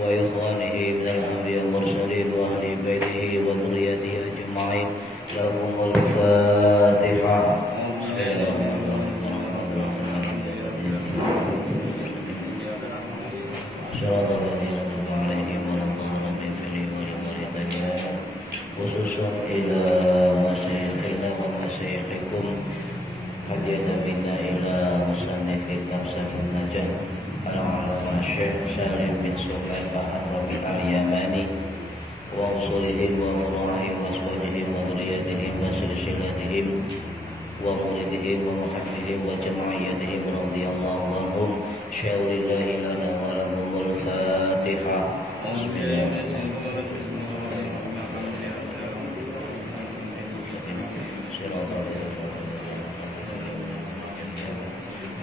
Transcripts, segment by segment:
وإخوانه من الأنبياء والمرسلين وأهل بيته وذريته أجمعين. لهم الفاتحة. Khususun ila masyayikhina wa masyayikhikum hadiatan minna ila musannifil Kamsafun Najah al-Alama Syekh Salim bin Sulaimah Ar-Rabi al-Yamani wa usulihim wa furu'ihim wa aswajihim wa dhuriyatihim wa silsilatihim wa muridihim wa muhammidihim wa jama'iyatihim radhiyallahu anhum syaulillahi lana wa lahumul Fatihah. Bismillahirrahmanirrahim.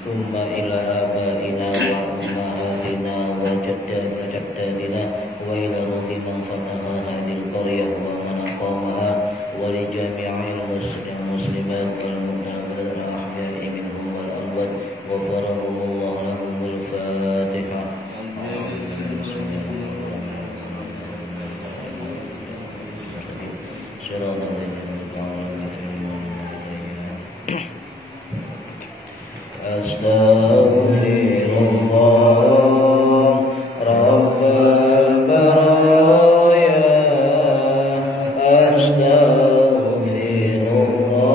ثم إلى آبائنا وأمهاتنا وجداتنا وإلى روح من فتح هذه القرية ومن أقامها ولجميع المسلمات والمؤمنات الأحياء منهم والأموات غفرهم الله لهم الفاتحة. Astaghfirullah Rabbal baraya. Astaghfirullah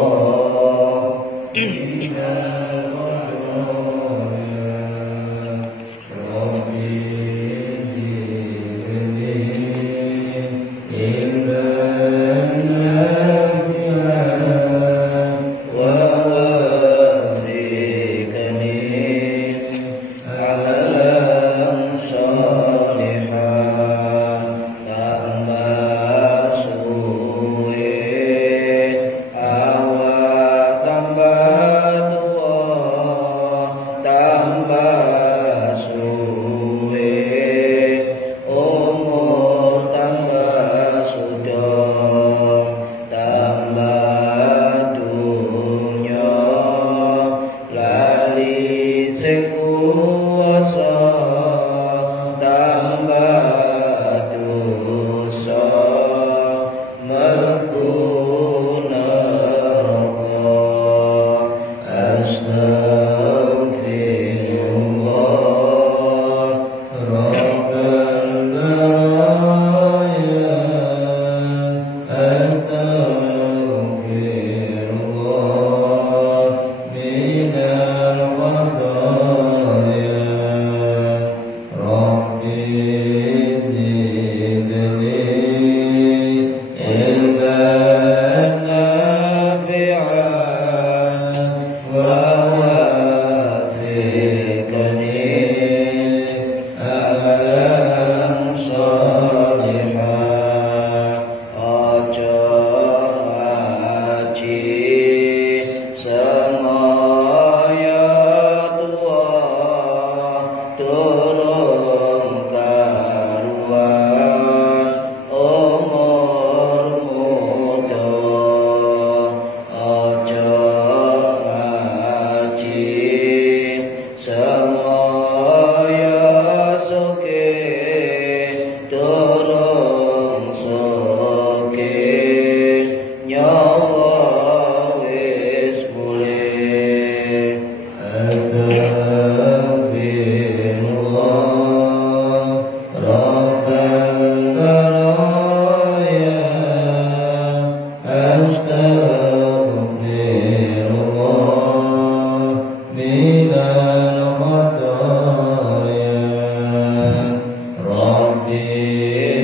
Rabbi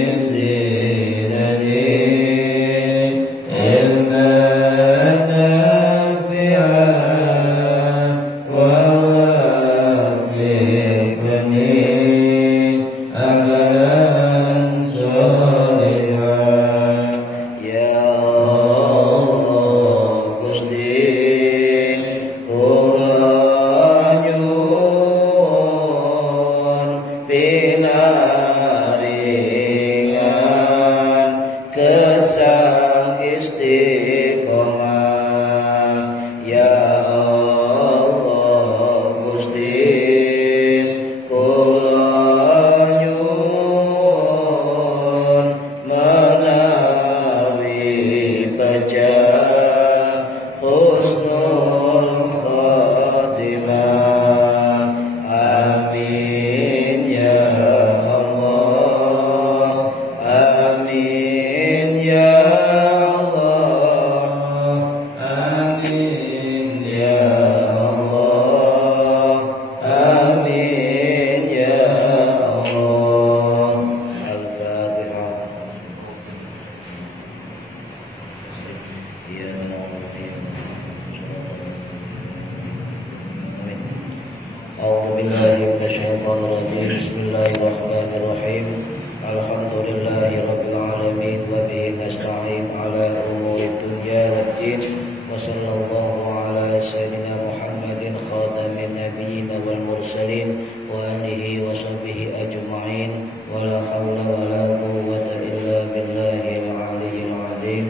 ولا حول ولا قوة إلا بالله العلي العظيم.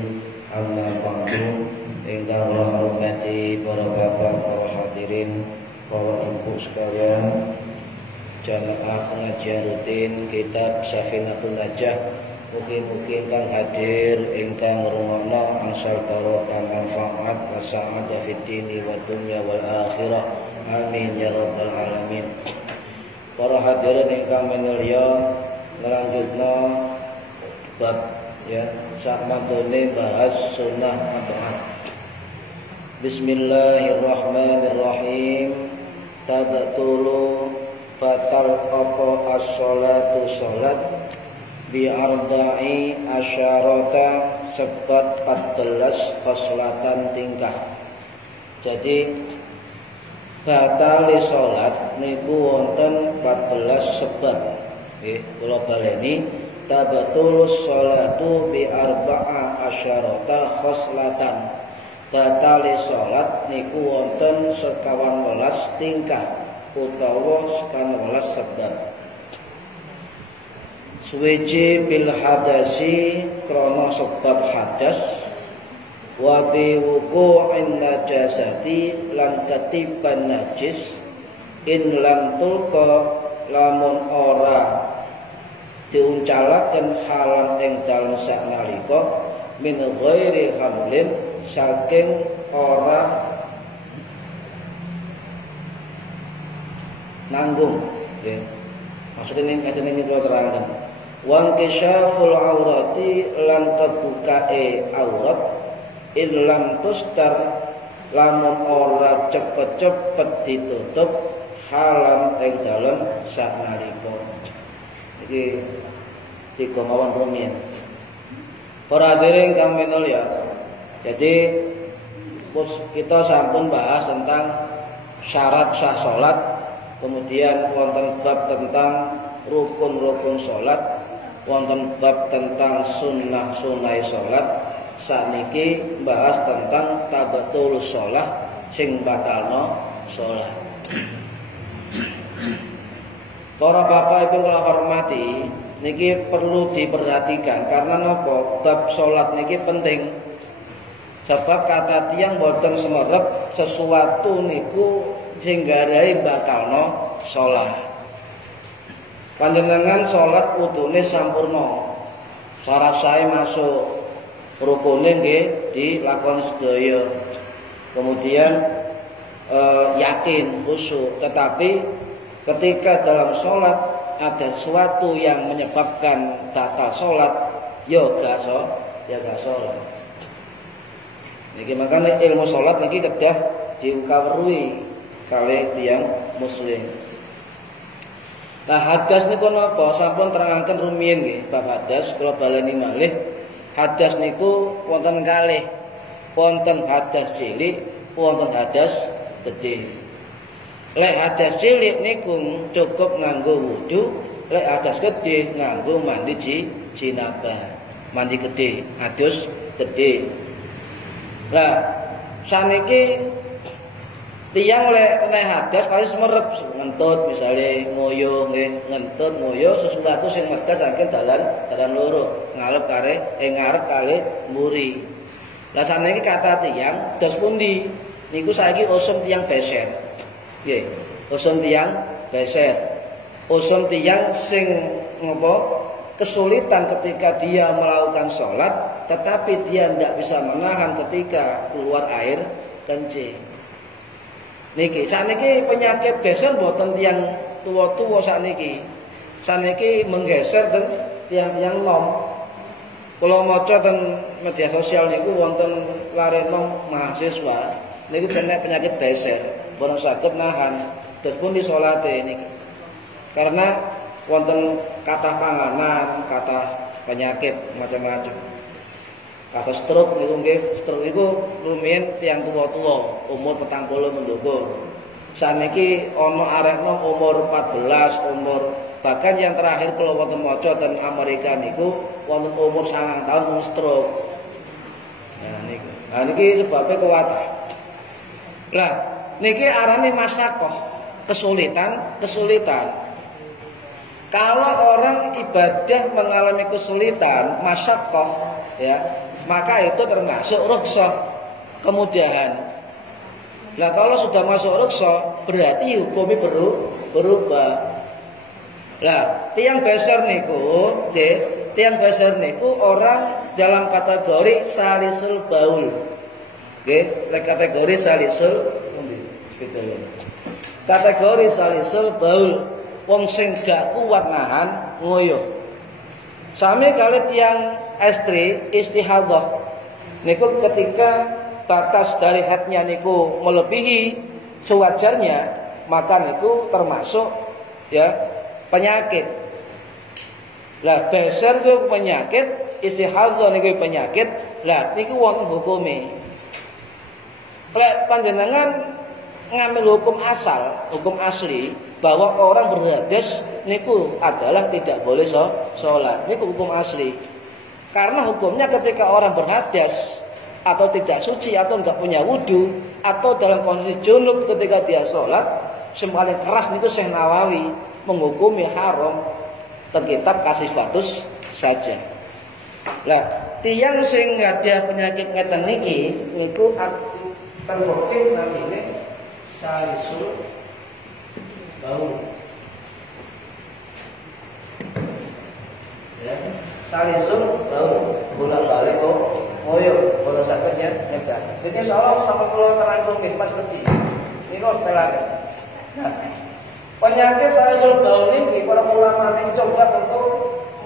Amma ba'du. Ingkang kula hormati para bapak, para hadirin, para ibu sekalian, jamaah pengajian rutin kitab Safinatul Najah. Mugi-mugi ingkang hadir ingkang ngrungokno angsal barokah manfaat wa sa'adah fid dini wa dunya wal akhirah. Amin ya rabbal alamin. Para hadirin ingkang minulya, ngelanjutno bab ya sakmantune bahas sunnah Arba'ah. Bismillahirrahmanirrahim. Tabatulu batal apa as-sholatu sholat bi arba'i asyarata sebat 14 khoslatan tingkah. Jadi batali sholat niku wonten 14 sebab. Nggih, kula baleni tabatulus sholatu bi arba'a asyarata khoslatan. Batali sholat niku wonten 11 tingkah utawa 11 sebab. Suwiji bil hadasi krana sebab hadas, wa bi wuqu'in najasati lan ketiban najis, in lam tulqa lamun ora diuncalaken halan ing dalem saknalika, min ghairi hamlin saking ora nanggung nggih. Maksudnya ini kula terangkan. Wa kishaful aurati lan kebukae aurat, in lam tustar lamun ora cepet-cepet ditutup halan ing dalem saknalika. Iki tiga mawon rumiyin. Para hadirin kang minulya. Jadi kita sampun bahas tentang syarat sah salat, kemudian wonten bab tentang rukun-rukun salat, wonten bab tentang sunnah-sunnah salat. Sakniki bahas tentang tabatulus shalah sing batalno salat. Para bapak ibu kula hormati, niki perlu diperhatikan karena napa bab salat niki penting. Sebab kata tiyang boten semerep sesuatu niku sing garahi batalno salat. Panjenengan salat udune sampurna. Syarat sae masuk, rukune nggih dilakoni sedaya. Kemudian yakin khusyuk, tetapi ketika dalam sholat ada sesuatu yang menyebabkan batal sholat, ya gak sholat. Niki makanya ilmu sholat niki kedah diukawruhi kalih tiyang muslim. Nah hadas niku napa? Sampun terangaken rumiyin nggih bab hadas, kula baleni malih. Hadas niku wonten kalih. Wonten hadas cilik, wonten hadas gedhe. Lek hadas cilik niku cukup nganggo wudu, lek hadas gedhe nganggo mandi jinabah. Mandi gedhe, adus gedhe. Lah saniki tiyang lek nek hadas pasti semerep ngentut misale ngoyo nggih, ngentut ngoyo sesuatu sing medhas saking dalan loro, ngarep kali mburi. Lah saniki kata tiyang dos pundi? Niku saiki usum tiyang beser. Nggih, usum tiyang beser. Usum tiyang sing ngopo? Kesulitan ketika dia melakukan sholat, tetapi dia tidak bisa menahan ketika keluar air kencing. Niki, saniki penyakit beser boten tiyang tua-tua saniki. Saniki menggeser dan tiyang nom. Kalau maca teng media sosial niku wonten larenom mahasiswa niku kena penyakit beser, boten saged nahan. Terus pun di salate niki. Karena wonten kathah panganan, kathah penyakit macam-macam. Kathah stroke niku nggih, stroke niku rumiyin tiyang tuwa-tuwa, umur 40 mendhuwur. Saniki ana arek nom umur 14, umur bahkan yang terakhir kalau wonten maca ten Amerika niku wonten umur 9 tahun mung stroke. Nah niku. Nah niki sebabnya kuwatah. Lah niki arane masakoh, kesulitan. Kalau orang ibadah mengalami kesulitan, masyaqqah, ya, maka itu termasuk rukhsah, kemudahan. Nah, kalau sudah masuk rukhsah, berarti hukumnya berubah. Nah, tiang besar niku, tiang besar niku orang dalam kategori salisul baul. Kategori salisul gitu. Kategori salisul baul, wong sing gak kuat nahan ngoyo. Sami kali tiang istri istihadhah. Niku ketika batas dari haidnya niku melebihi sewajarnya, maka niku termasuk ya penyakit. Lah besar itu penyakit, istihadhah niku penyakit. Lah niku wonten hukume. Lek panjenengan ngambil hukum asal, hukum asli bahwa orang berhadas niku adalah tidak boleh sholat. Niku hukum asli. Karena hukumnya ketika orang berhadas atau tidak suci atau enggak punya wudu atau dalam kondisi junub ketika dia sholat, semakin keras niku Syekh Nawawi menghukumi haram teng kitab Kasifatus saja. Lah, tiyang sing ada penyakit ngeten niki niku tenggorokan namanya salisul baul. Ya, salisul baul. Bolak-balik kok ngoyo, kalau sakitnya nyebar. Jadi salah sama keluar terangkum pas kecil. Ini kok telat. Nah, penyakit salisul baul ini para ulama ini coba tentu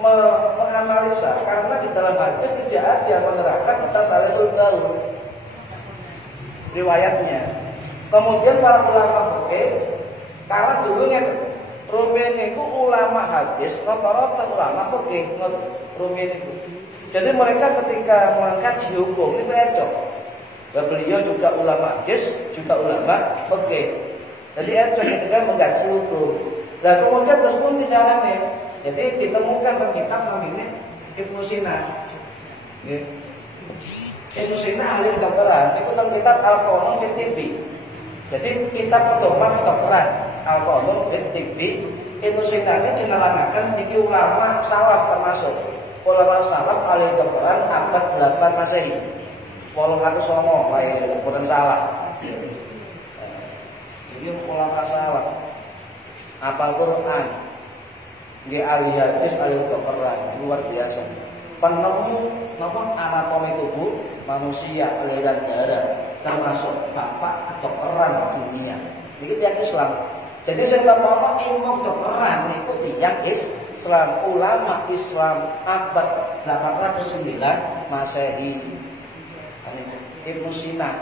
menganalisa karena di dalam hadis tidak ada yang menerangkan tentang salisul baul. Riwayatnya. Kemudian para ulama fikih, karena dulunya rumiyin itu ulama hadis, rata-rata ulama fikih rumiyin itu. Jadi mereka ketika mengkaji hukum itu ecok. Beliau juga ulama hadis, juga ulama fikih. Jadi ecok ketika mengkaji hukum. Dan kemudian terus pun dijalani. Jadi ditemukan kitab namanya Ibnu Sina. Ibnu Sina ahli kedokteran, itu tentang kitab Al-Qanun fit Tibbi. Jadi kitab pedoman kedokteran Al-Qanun fit Tibbi. Ibnu Sina ini dinamakan iki ulama salaf termasuk. Ulama salaf ahli kedokteran abad 8 Masehi. 809 lae boten salah. Iki ulama salaf. Apal Quran. Nggih ahli hadis, ahli kedokteran, luar biasa. Penemu anatomi tubuh manusia, aliran darah, termasuk bapak kedokteran dunia. Ini tiang Islam. Jadi saya ngomong ilmu kedokteran itu tiang Islam, ulama Islam abad 809 Masehi. Ibnu Sina.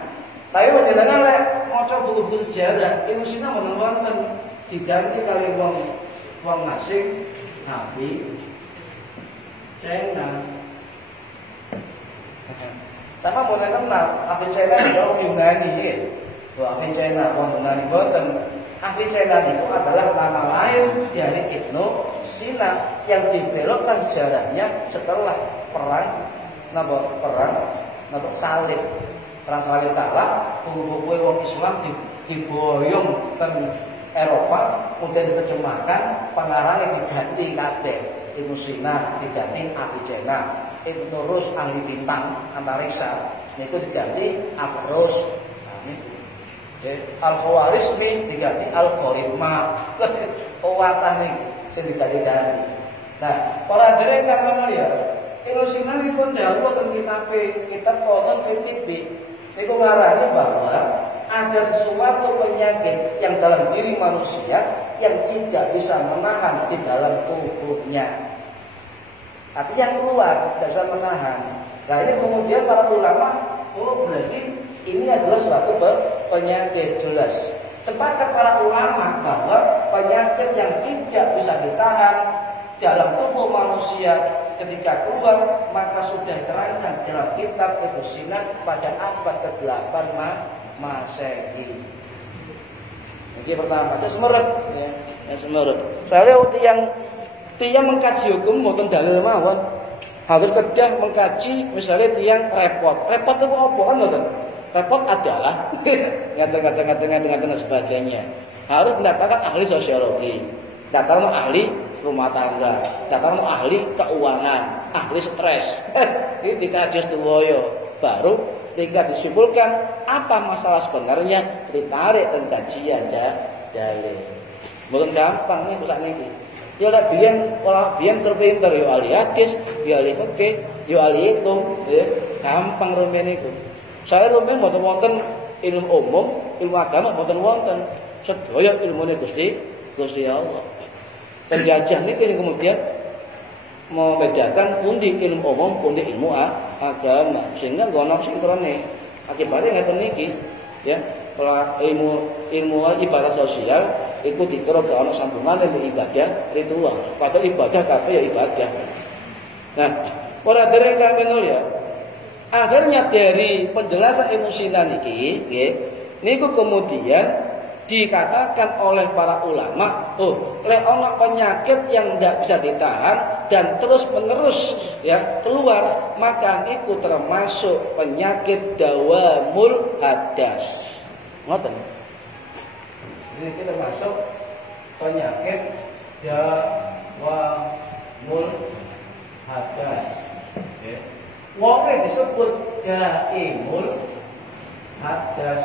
Tapi panjenengan lek maca buku-buku sejarah, Ibnu Sina mboten wonten diganti kali wong asing, Nabi China. Sama boleh kenal, Abi China itu orang Yunani ya. Abi China orang Yunani boten. Abi China itu adalah nama lain dari Ibnu Sina yang dibelokkan sejarahnya setelah perang salib. Perang salib kalah, buku-buku orang Islam diboyong ke Eropa, kemudian diterjemahkan, pengarangnya diganti kabeh. Ibnu Sina diganti Avicenna, Ibnu Rus ahli bintang antariksa niku diganti Averroes. Al-Khawarizmi diganti Al-Khawarizma. Kuwatan niku sing diganti. Nah, para derek kan ya. Ibnu Sina nipun dawuh teng kitab Qanun fit Tibbi. Niku ngarani bahwa ada sesuatu penyakit yang dalam diri manusia yang tidak bisa menahan di dalam tubuhnya. Tapi yang keluar tidak bisa menahan. Nah ini kemudian para ulama, berarti ini adalah suatu penyakit jelas. Sepakat para ulama bahwa penyakit yang tidak bisa ditahan dalam tubuh manusia ketika keluar maka sudah terangkan dalam kitab Ibnu Sina pada abad ke-8 Masehi. Ini pertama, itu semerep ya, semerep. Soalnya tiang mengkaji hukum mboten dalil mawon. Harus kedah mengkaji misalnya tiang repot. Repot itu apa kan mboten? Repot adalah ngata-ngata dan sebagainya. Harus mendatangkan ahli sosiologi, datang ahli rumah tangga, katakan ahli keuangan, ahli stres. Ini dikaji sedoyo. Baru ketika disimpulkan apa masalah sebenarnya ditarik dan kajian dalil. Bukan gampang nih pusat niki. Ya lek biyen terpinter yo ahli hadis, yo ahli fikih, yo ahli hitung, ya. Gampang rumen niku. Saya rumen mboten wonten ilmu umum, ilmu agama mboten wonten. Sedaya ilmune Gusti Allah. Penjajah niki kemudian membedakan pundi ilmu umum, pundi ilmu agama, sehingga ngono sinkrone. Akibatnya ngeten niki, ya. Kalau ilmu ibadah sosial itu dikira ana sambungan dengan ibadah ritual. Padahal ibadah kabeh ya ibadah. Nah, para dereng kami nul ya. Akhirnya dari penjelasan ilmu sinan niki, nggih, niku kemudian dikatakan oleh para ulama, lek ana penyakit yang tidak bisa ditahan dan terus menerus ya keluar, maka itu termasuk penyakit dawamul hadas. Ngoten. Ini kita masuk penyakit dawamul hadas. Ya. Wong disebut daimul hadas.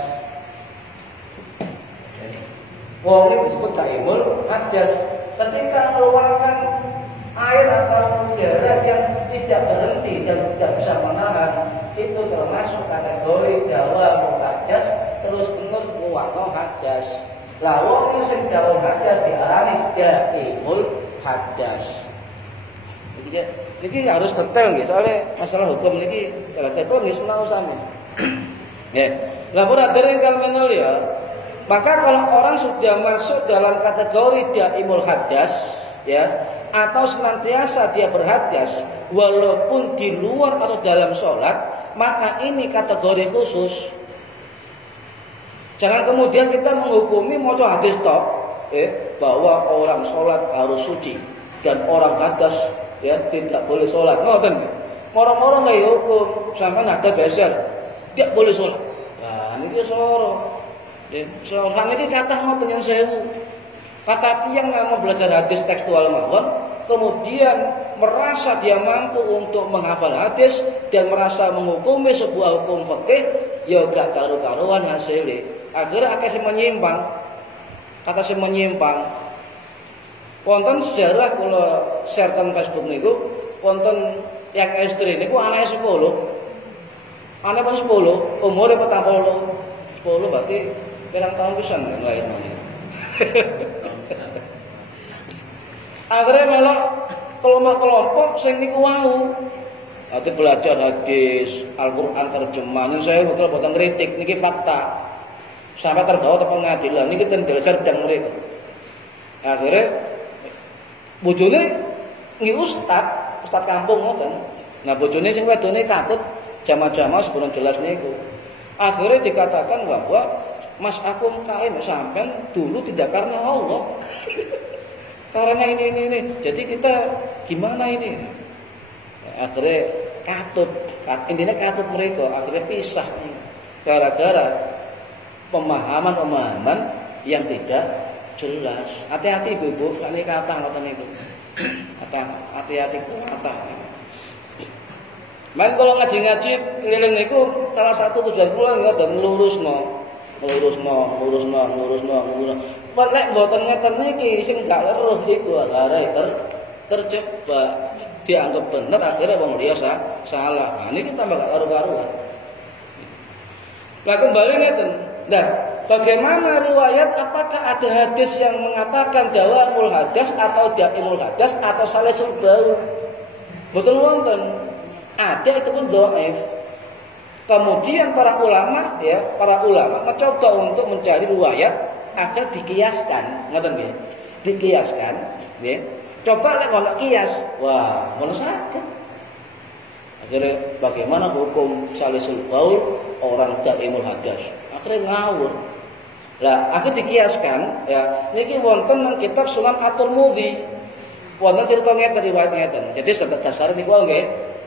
Wong disebut daimul hadas. Ketika mengeluarkan air atau udara yang tidak berhenti dan tidak bisa menahan, itu termasuk kategori dawamul hadas, terus menerus nguwakno hadas. Lah wong sing dawamul hadas diarani daimul hadas. Niki harus detail nggih, soalnya masalah hukum niki detail nggih sinau sami. Nggih. Lah ora dereng kalmenul ya. Maka kalau orang sudah masuk dalam kategori daimul hadas, ya, atau senantiasa dia berhadas walaupun di luar atau dalam sholat, maka ini kategori khusus. Jangan kemudian kita menghukumi maca hadis tok, bahwa orang sholat harus suci dan orang hadas ya tidak boleh sholat. Ngoten. Moro-moro nggih hukum sampean ada beser, tidak boleh sholat. Nah, niki soro. Soalnya ini kata mau penyen sewu. Kata tiang nggak mau belajar hadis tekstual mawon, kemudian merasa dia mampu untuk menghafal hadis dan merasa menghukumi sebuah hukum fikih, ya gak karu-karuan hasilnya. Akhirnya akan menyimpang. Kata si menyimpang. Wonten sejarah kalau share teng Facebook niku, wonten yang istri niku anaknya 10. Anaknya 10, umurnya 40. 10 berarti pirang tahun pisan lain mana. Akhirnya melok kelompok sing niku wau. Nanti belajar hadis, Al-Qur'an terjemahan saya betul boten kritik niki fakta. Sampai terbawa ke pengadilan niki ten dasar dang mereka. Akhirnya bojone nggih ustaz kampung ngoten. Nah bojone sing wedone katut jamaah-jamaah sebelum jelas niku. Akhirnya dikatakan bahwa Mas aku kain sampean dulu tidak karena Allah. Karena ini. Jadi kita gimana ini? Akhirnya intinya katut mereka. Akhirnya pisah gara-gara pemahaman yang tidak jelas. Hati-hati ibu-ibu, ini kata ngoten niku. Hati-hati kata. Man kalau ngaji-ngaji keliling niku salah satu tujuan kula ngoten lurusno. Lek mboten ngeten niki sing gak leruh iku arek terjebak dianggap bener akhirnya wong liya salah. Nah niki tambah gak karu-karuan. Lah kembali ngeten. Nah, bagaimana riwayat apakah ada hadis yang mengatakan dawamul hadas atau daimul hadas atau salisul bau? Mboten wonten. Ada itu pun dhaif. Kemudian para ulama mencoba untuk mencari riwayat agar dikiaskan, ngoten nggih. Dikiaskan, nggih. Coba lek ono kias, wah, ngono saged. Akhirnya bagaimana hukum salisul baul orang daimul hadas? Akhirnya ngawur. Lah, akhirnya dikiaskan, ya. Niki wonten nang kitab Sunan At-Tirmidzi. Wonten cerita ngeten riwayat ngeten. Jadi dasar niku nggih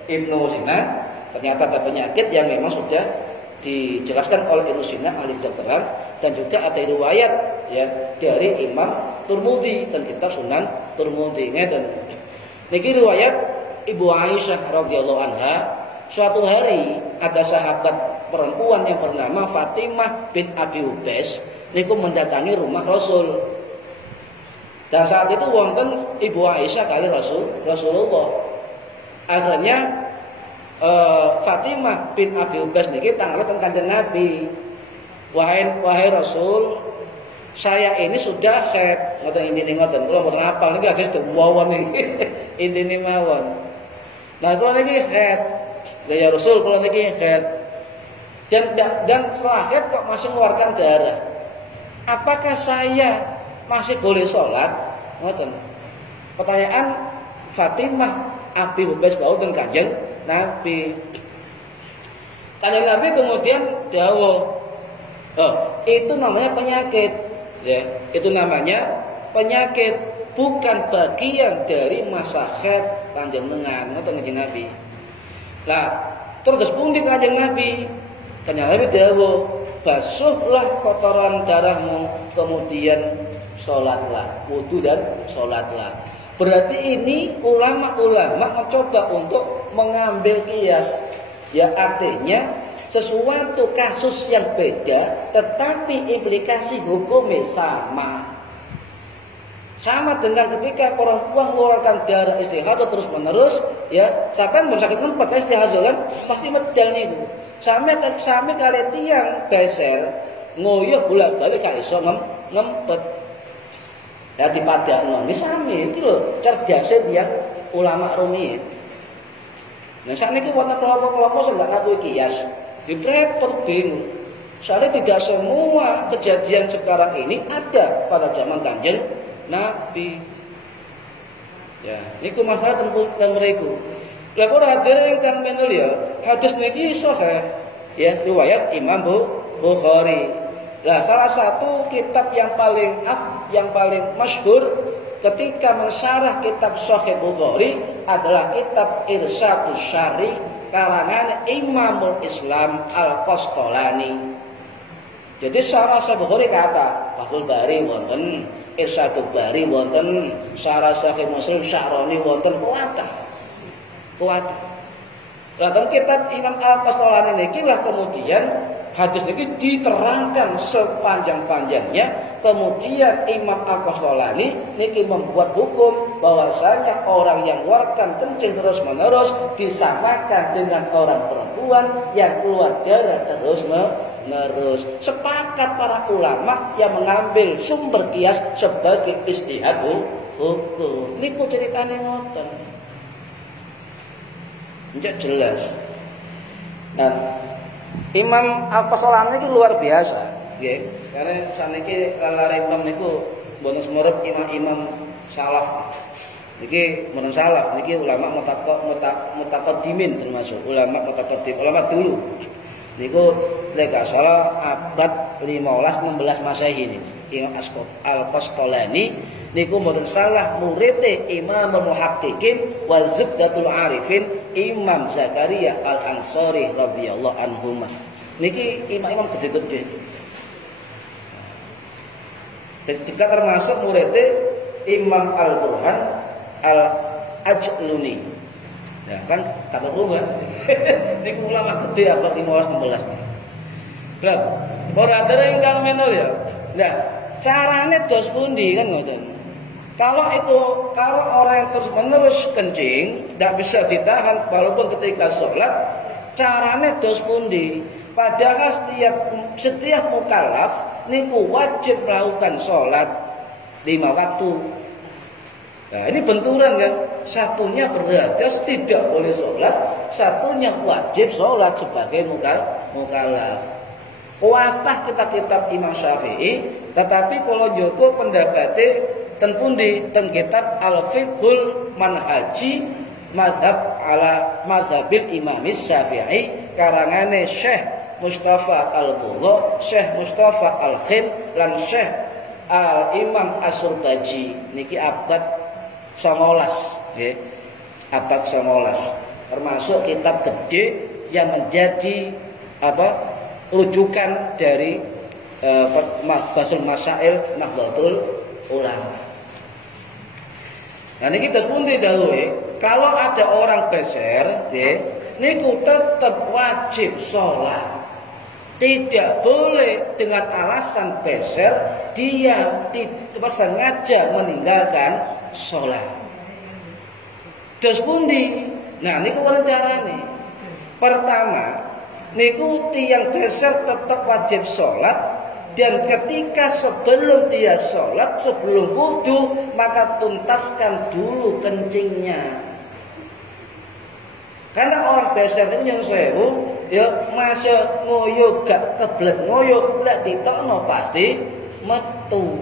Ibnu Sina ternyata ada penyakit yang memang sudah dijelaskan oleh Ibnu Sina ahli kedokteran dan juga ada riwayat ya dari Imam Turmudi dan kitab Sunan Turmudi. Ngeten. Niki riwayat Ibu Aisyah radhiyallahu anha, suatu hari ada sahabat perempuan yang bernama Fatimah bin Abi Ubais niku mendatangi rumah Rasul. Dan saat itu wonten Ibu Aisyah kali Rasulullah. Akhirnya Fatimah bin Abi Ubais niki tanglet teng Kanjeng Nabi. Wahai Rasul, saya ini sudah haid. Ngoten intine ngoten. Kula mboten hafal niki agak dewawon niki. Intine mawon. Nah, kula niki haid. Ya Rasul, kula niki haid. Dan setelah haid kok masih mengeluarkan darah. Apakah saya masih boleh sholat? Ngoten. Pertanyaan Fatimah Abi Ubais bau dan Kanjeng Nabi. Kanjeng Nabi kemudian dawuh, itu namanya penyakit, ya. Itu namanya penyakit, bukan bagian dari masa haid panjenengan. Ngoten Kanjeng Nabi. Lah, terus pundi Kanjeng Nabi? Kanjeng Nabi dawuh, basuhlah kotoran darahmu, kemudian sholatlah, wudu dan sholatlah. Berarti ini ulama-ulama mencoba untuk mengambil kias, ya artinya sesuatu kasus yang beda, tetapi implikasi hukumnya sama. Sama dengan ketika perempuan mengeluarkan darah istihadah terus menerus, ya, sampai bersakit ngempet istihadah kan, pasti medal niku. Sampai kali tiang beser ngoyo bolak-balik gak iso ngempet. Ya dipadakno nggih sami iki lho cerdase tiyang ulama rumiyin. Nah sakniki wonten kelompok-kelompok sing enggak ngaku kias. Repot bingung. Soalnya tidak semua kejadian sekarang ini ada pada zaman Kanjeng Nabi. Ya, niku masalah tentang mereka. Lah para hadirin ingkang minulya, hadis niki sahih ya riwayat Imam Bukhari. Nah, salah satu kitab yang paling masyhur ketika mensyarah kitab Sahih Bukhari adalah kitab Irsyadus Syari karangan Imamul Islam Al-Qasqalani. Jadi syarah Sahih Bukhari kata Fathul Bari wonten, Irsyadul Bari wonten, syarah Sahih Muslim Sya'rani wonten kuat. Lah kitab Imam Al-Qasqalani niki lah kemudian hadis ini diterangkan sepanjang-panjangnya. Kemudian Imam Al-Qasqalani niki membuat hukum bahwasanya orang yang mengeluarkan kencing terus-menerus disamakan dengan orang perempuan yang keluar darah terus-menerus. Sepakat para ulama yang mengambil sumber kias sebagai ijtihad hukum. Niku ceritane ngoten. Enggak jelas. Nah, Imam Al-Qasqalani itu luar biasa, nggih. Karena saniki lalare imam niku mboten semurep imam-imam salaf. Niki mboten salaf, niki ulama mutaqaddimin termasuk ulama mutaqaddim, ulama dulu. Niku lek gak salah abad 15-16 Masehi niki. Imam Al-Qasqalani niku mboten salah murite Imam Muhaqqiqin wa Zubdatul Arifin Imam Zakaria Al-Ansari radhiyallahu anhu. Niki imam-imam gede-gede. Juga termasuk muridnya Imam Al-Burhan Al-Ajluni. Ya kan kata kan. Niku ulama gede abad 15-16 nih. Lah, ora ada ingkang menol ya. Nah, carane dos pundi kan ngoten. Kalau orang yang terus-menerus kencing tidak bisa ditahan walaupun ketika sholat, caranya dos pundi. Padahal setiap mukallaf niku wajib melakukan sholat 5 waktu. Nah ini benturan kan, satunya berhadas tidak boleh sholat, satunya wajib sholat sebagai mukallaf. Kuatah kitab Imam Syafi'i, tetapi kalau Joko pendapatnya ten pundi ten kitab Al-Fiqhul Manhaji Madhab ala Madhabil Imam Syafi'i karangane Syekh Mustafa Al-Bugha, Syekh Mustafa Al-Khin lan Syekh Al-Imam As-Surtaji niki abad 19 nggih. Abad 19 termasuk kitab gede yang menjadi rujukan dari Basul Masail Nahdlatul ulama. Nah niki pundi dawuhe, kalau ada orang beser, nggih, niku tetap wajib sholat. Tidak boleh dengan alasan beser dia tidak sengaja meninggalkan sholat. Terus pundi? Nah niku carane. Pertama, niku tiang beser tetap wajib sholat. Dan ketika sebelum dia sholat, sebelum wudu, maka tuntaskan dulu kencingnya. Karena orang beser itu yang sewu, ya masa ngoyo gak kebelet ngoyo, lek ditokno pasti metu.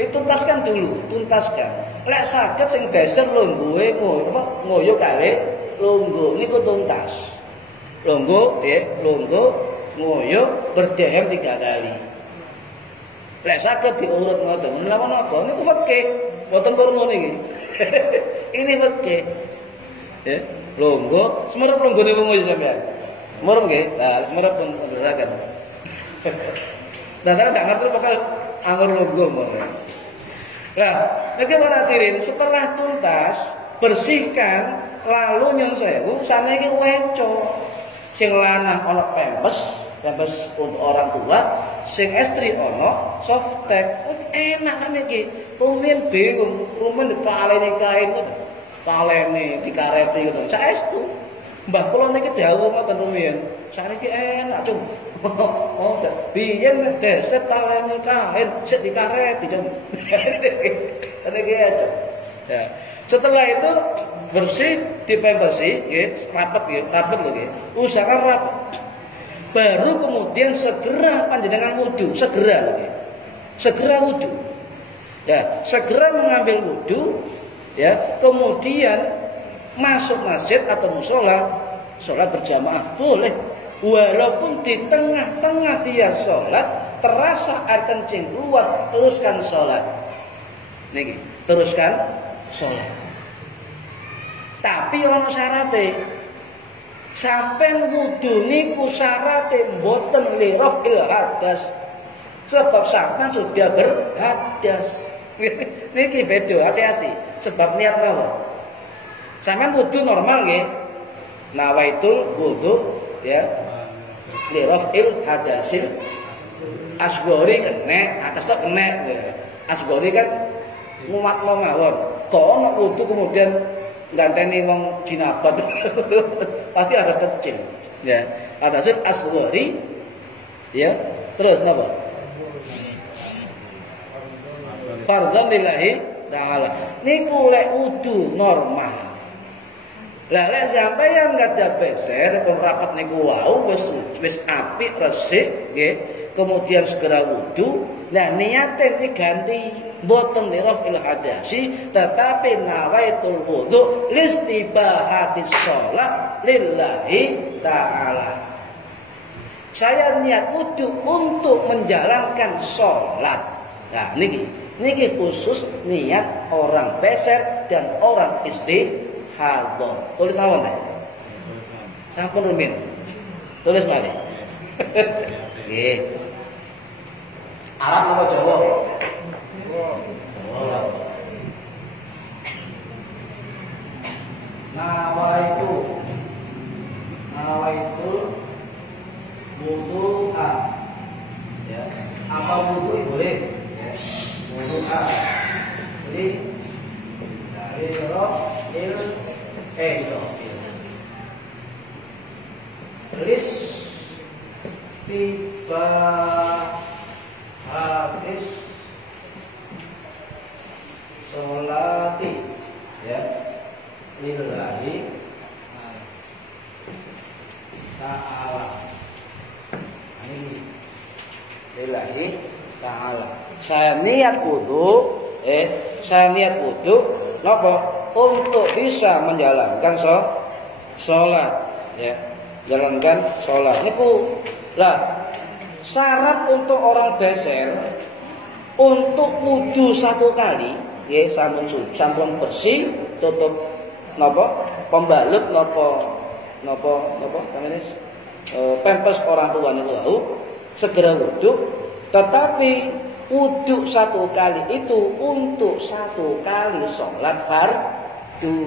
Itu tuntaskan dulu, tuntaskan. Lek saged sing beser lungguhe ngoyo kali lungguh niku tuntas. Lungguh, ya, lungguh ngoyo berdehem 3 kali. Lek saged diurut ngoten, napa-napa niku fikih, mboten purun niki. Ini fikih. Ya, longgo, semerep longgone wong iki sampean. Semerep nggih. Nah, semerep pun saged. Nah, gak ngerti bakal anggur longgo ngono. Nah, bagaimana hadirin setelah tuntas bersihkan lalu nyun sewu saniki weco. Sing lanang ana pempes untuk orang tua, sing istri ana softtek. Enak kan iki. Rumen bingung, rumen dipaleni kain ngoten. Palene dikareti ngoten. Saestu Mbah kula niki dawuh ngoten rumiyin. Sakniki enak, Cung. Oh, biyen deset palene kain sik dikareti, Cung. Niki aja. Ya. Setelah itu bersih, dipempesi, rapet lho nggih. Usahakan rapet. Baru kemudian segera panjenengan wudu, segera lho nggih. Segera wudu. Ya, segera mengambil wudu, ya, kemudian masuk masjid atau mushola, sholat berjamaah boleh. Walaupun di tengah-tengah dia sholat, terasa air kencing keluar, teruskan sholat. Niki, teruskan sholat. Tapi ana syarate. Sampai wudu niku syarate mboten lirafil hadas. Sebab sampean sudah berhadas. Niki beda, hati-hati. Sebab niat mawon. Sampean wudu normal nggih. Nawaitul wudu ya. Lirafil hadasil asghari kena, atas tok kena. Asghari kan mumat mawon. Kok ana wudu kemudian ganteni wong jinabat pasti atas kecil ya atas asghari ya terus napa fardhan lillahi taala niku lek wudu normal lah lek sampeyan enggak beser pun rapat niku wau wis apik resik nggih kemudian segera wudu nah niate iki ganti mboten lirafil hadasi tetapi nawaitul wudu listibahatis shalah lillahi taala. Saya niat wudu untuk menjalankan sholat. Nah niki khusus niat orang beser dan orang istihadah. Tulis mawon teh. Sampun rumin. Tulis malih. Nggih. Arab apa Jawa? Nawaitu wudu'a ya apa wudu boleh ya wudu'a jadi dari tulis tiba habis sholati ya lillahi ta'ala. Ini lillahi ta'ala. Saya niat wudu napa untuk bisa menjalankan sholat ya. Jalankan sholat niku lah syarat untuk orang beser untuk wudu 1 kali ya sampun bersih tutup napa pembalut napa namanya pempes orang tua niku wau segera wudu tetapi Wudu 1 kali itu untuk 1 kali sholat fardu.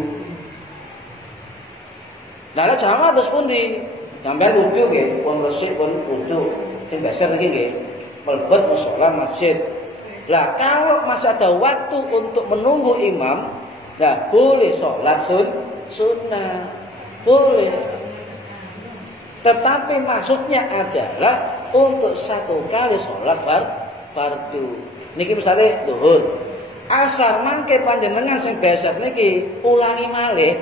Nah, jamaah terus pundi? Sampai wudu nggih, wong resik pun wudu. Sing dasar iki nggih, mlebet musala masjid. Lah kalau masih ada waktu untuk menunggu imam, nah boleh sholat sunnah. Boleh. Tetapi maksudnya adalah untuk 1 kali sholat fardu. Niki misalnya zuhur. Asar mangke panjenengan sing biasa niki ulangi malih.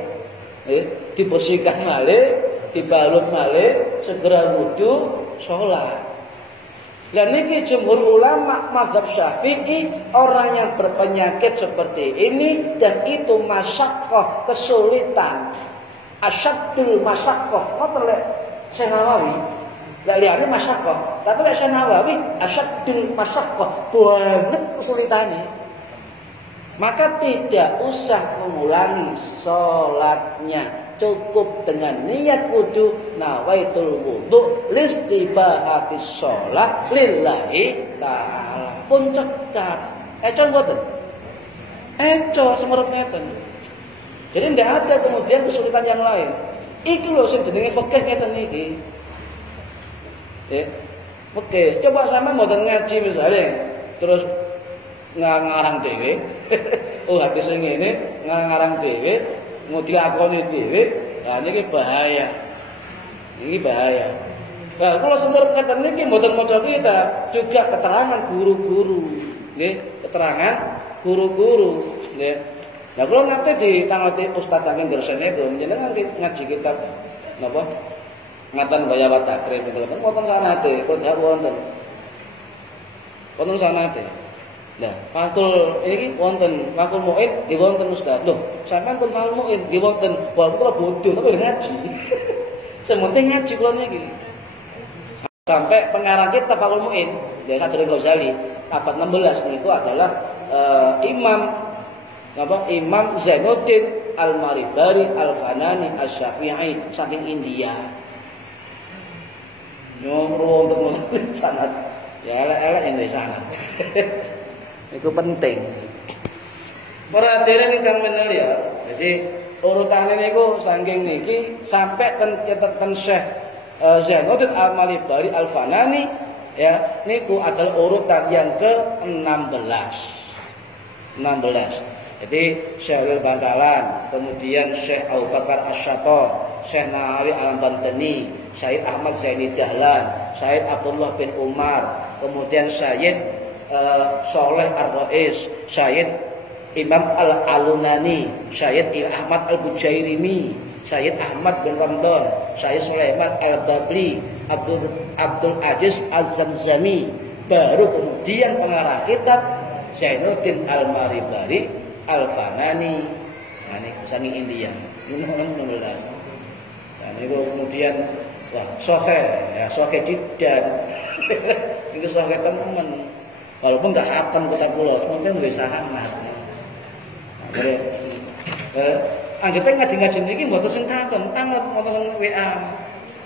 Dibersihkan malih, dibalut malih, segera wudu, sholat. Dan niki jumhur ulama mazhab Syafi'i, orang yang berpenyakit seperti ini dan itu masyaqqah, kesulitan. Asyaddul masyaqqah. Apa lek Syekh Nawawi? Lek liyane masyaqqah, tapi lek Syekh Nawawi asyaddul masyaqqah, banget kesulitannya. Maka tidak usah mengulangi sholatnya, cukup dengan niat wudu, nawaitul wudu listibahatis sholat lillahi ta'ala. Pun cekap. Eco mboten? Eco semerep ngeten. Jadi tidak ada kemudian kesulitan yang lain. Iki lho sing jenenge fikih ngeten iki. Oke, coba sama mboten ngaji misalnya, terus ngarang dhewe. Oh, hadis sing ngene ngarang dhewe, mau dilakoni dhewe. Lah niki bahaya. Ini bahaya. Nah, kalau semerep ngeten niki mboten maca kita, juga keterangan guru-guru, nggih, keterangan guru-guru, nggih. Nah, kalau nanti di tanggal Ustaz saking gersene itu, jenengan ngaji kitab napa? Ngatan Baya wa Takrib itu kan wonten sanate, kok dak wonten. Wonten sanate. Nah, fakul ini wonten, fakul muid nggih wonten Ustaz. Loh, sampean pun fakul muid nggih wonten. Walaupun kula bodoh tapi ngaji. Sementing ngaji kula niki. Sampai pengarang kitab fakul muid, dari Syekh Ghazali, abad 16 niku adalah Imam Zainuddin Al-Maribari Al-Fanani Asy-Syafi'i saking India. Nyuruh untuk menulis sanad. Ya elek-elek yang dari sanad. Itu penting. Perhatian ingkang menawi. Jadi urutan niku saking niki sampai ten Syekh Zainuddin Al-Maribari Al-Fanani ya niku adalah urutan yang ke-16. Jadi Syekh Bangkalan, kemudian Syekh Abu Bakar Asy-Syator, Syekh Nawawi Al-Bantani, Syekh Ahmad Zaini Dahlan, Syekh Abdullah bin Umar, kemudian Syekh Saleh Ar-Rais, Syekh Imam Al-Alunani, Syekh Ahmad Al-Bujairimi, Syekh Ahmad bin Ramdan, Syekh Sulaiman Al-Babli, Abdul Aziz Az-Zamzami, baru kemudian pengarang kitab Zainuddin Al-Maribari Al-Fanani, nah ini saking India. Ini 16. Nah ini kemudian wah sohe jidan. Itu sohe temen. Walaupun enggak hatam kota pulau, semuanya duwe sanad. Nah, anggere ngaji-ngaji niki mboten sing takon, tangan mboten WA.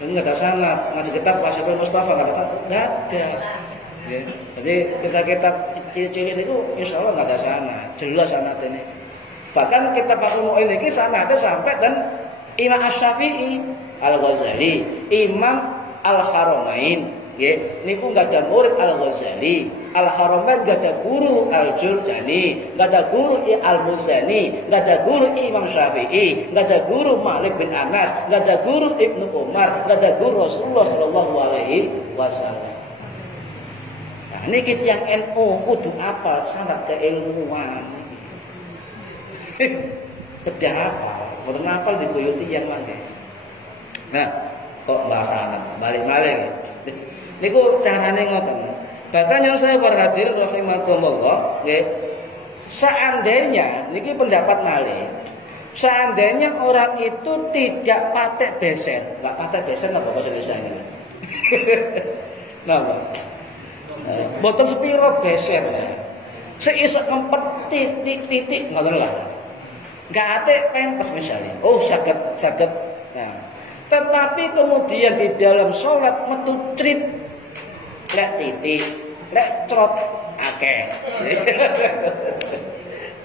Ini enggak ada sanad, ngaji kitab Wasyikul Mustafa enggak ada. Ya. Jadi kitab-kitab ciri-ciri itu insya Allah nggak ada sana, jelas sanad ini. Bahkan kitab Fathul Mu'in ini sanadnya sampai dan Imam Asy-Syafi'i, Al-Ghazali, Imam Al-Haramain, ya, niku nggak ada murid Al-Ghazali, Al-Haramain nggak ada guru Al-Jurjani, nggak ada guru Al-Muzani, nggak ada guru Imam Syafi'i, nggak ada guru Malik bin Anas, nggak ada guru Ibnu Umar, nggak ada guru Rasulullah Shallallahu Alaihi Wasallam. Niki yang NU kudu apal sanad keilmuan. Beda apa? Mboten apal diguyuti yang mangke. Nah, kok bahasa sanad balik-balik. Niku carane ngoten. Bahkan yang saya perhatikan rahimakumullah, nggih. Seandainya niki pendapat malih, seandainya orang itu tidak patek besen, enggak patek besen apa bahasa Indonesia? Napa? Boten sepiro beser. Seisuk ngempet titik-titik ngoten lah. Enggak ate pempes misalnya. Oh, saged. Nah, tetapi kemudian di dalam salat metu crit lek titik, lek crot akeh.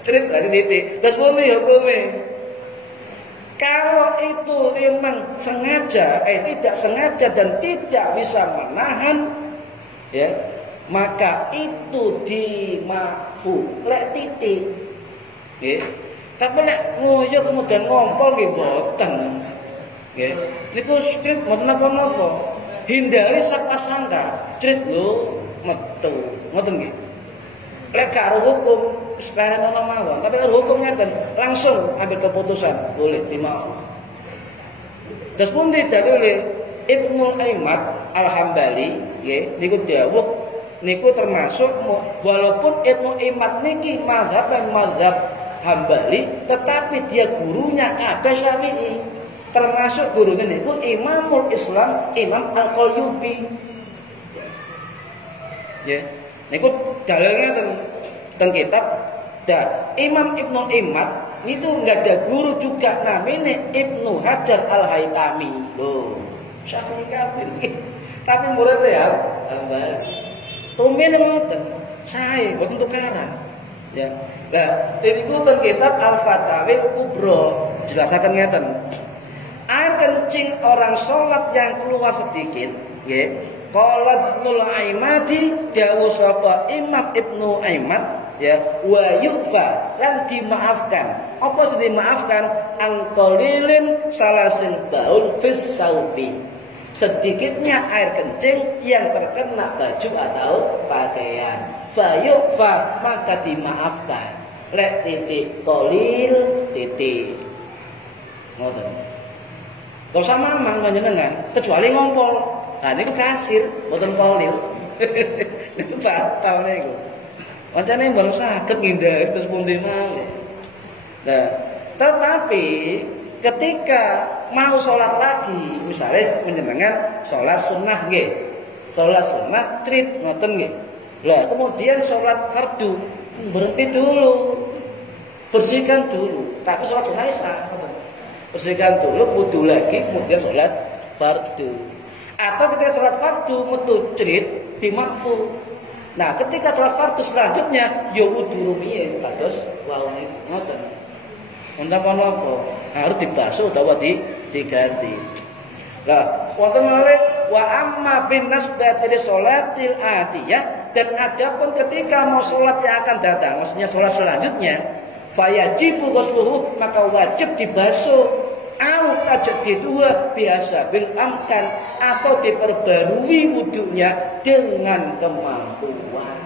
Cerit dari titik. Terus boleh hukumnya. Kalau itu memang sengaja, tidak sengaja dan tidak bisa menahan, ya, maka itu dimafu. Lek titik, ya. Tapi lek ngoyo kemudian ngompol nggih boten. Nggih. Niku street mboten napa-napa. Hindari sangka-sangka. Street lho metu. Ngoten nggih. Lek karo hukum sekarang ana mawon, tapi kalau hukumnya kan langsung ambil keputusan, boleh dimaaf. Terus pun didalil Ibnu Aimat Al-Hambali, nggih, niku dawuh niku termasuk walaupun Ibnu Aimat niki mazhab Hambali, tetapi dia gurunya kabeh Syafi'i. Termasuk gurunya niku Imamul Islam Imam Al-Qalyubi. Nggih. Niku dalilnya teng kitab Imam Ibnu Aimat itu enggak ada guru juga namanya Ibnu Hajar Al-Haytami. Loh, Syafi'i kafir. Tapi muridnya ya tumen ngoten. Sae mboten tukaran. Ya. Nah, niku teng kitab Al-Fatawil Kubra jelasaken ngeten. Air kencing orang sholat yang keluar sedikit, nggih. Qala Ibnu Aimadi dawuh sapa Imam Ibnu Aimat, ya, wa yufa lan dimaafkan. Apa sing dimaafkan? Angqalilin salasil baul fis saubi. Sedikitnya air kencing yang terkena baju atau pakaian. Fa yufa maka dimaafkan. Lek titik qalil titik. Ngoten. Kok sama mang panjenengan kecuali ngompol. Nah niku kasir, mboten qalil. Niku batal niku. Wancane mboten saged ngindari terus pundi malih. Nah, tetapi ketika mau sholat lagi, misalnya panjenengan sholat sunnah nggih. Sholat sunnah trit ngoten nggih. Lah, kemudian sholat fardu, berhenti dulu. Bersihkan dulu, tapi sholat sunnah sah. Bersihkan dulu, wudu lagi, kemudian sholat fardu. Atau ketika sholat fardu metu cerit dimakfu. Nah, ketika sholat fardu selanjutnya ya wudu rumiyin kados wau niku ngoten. Napa-napa harus dibasuh utawa diganti. Lah, wonten malih wa amma bin nasbati li sholatil atiyah, dan adapun ketika mau sholat yang akan datang, maksudnya sholat selanjutnya, fayajibu ghusluhu maka wajib dibasuh. Au tajdidua biasa bil amkan, atau diperbarui wudunya dengan kemampuan.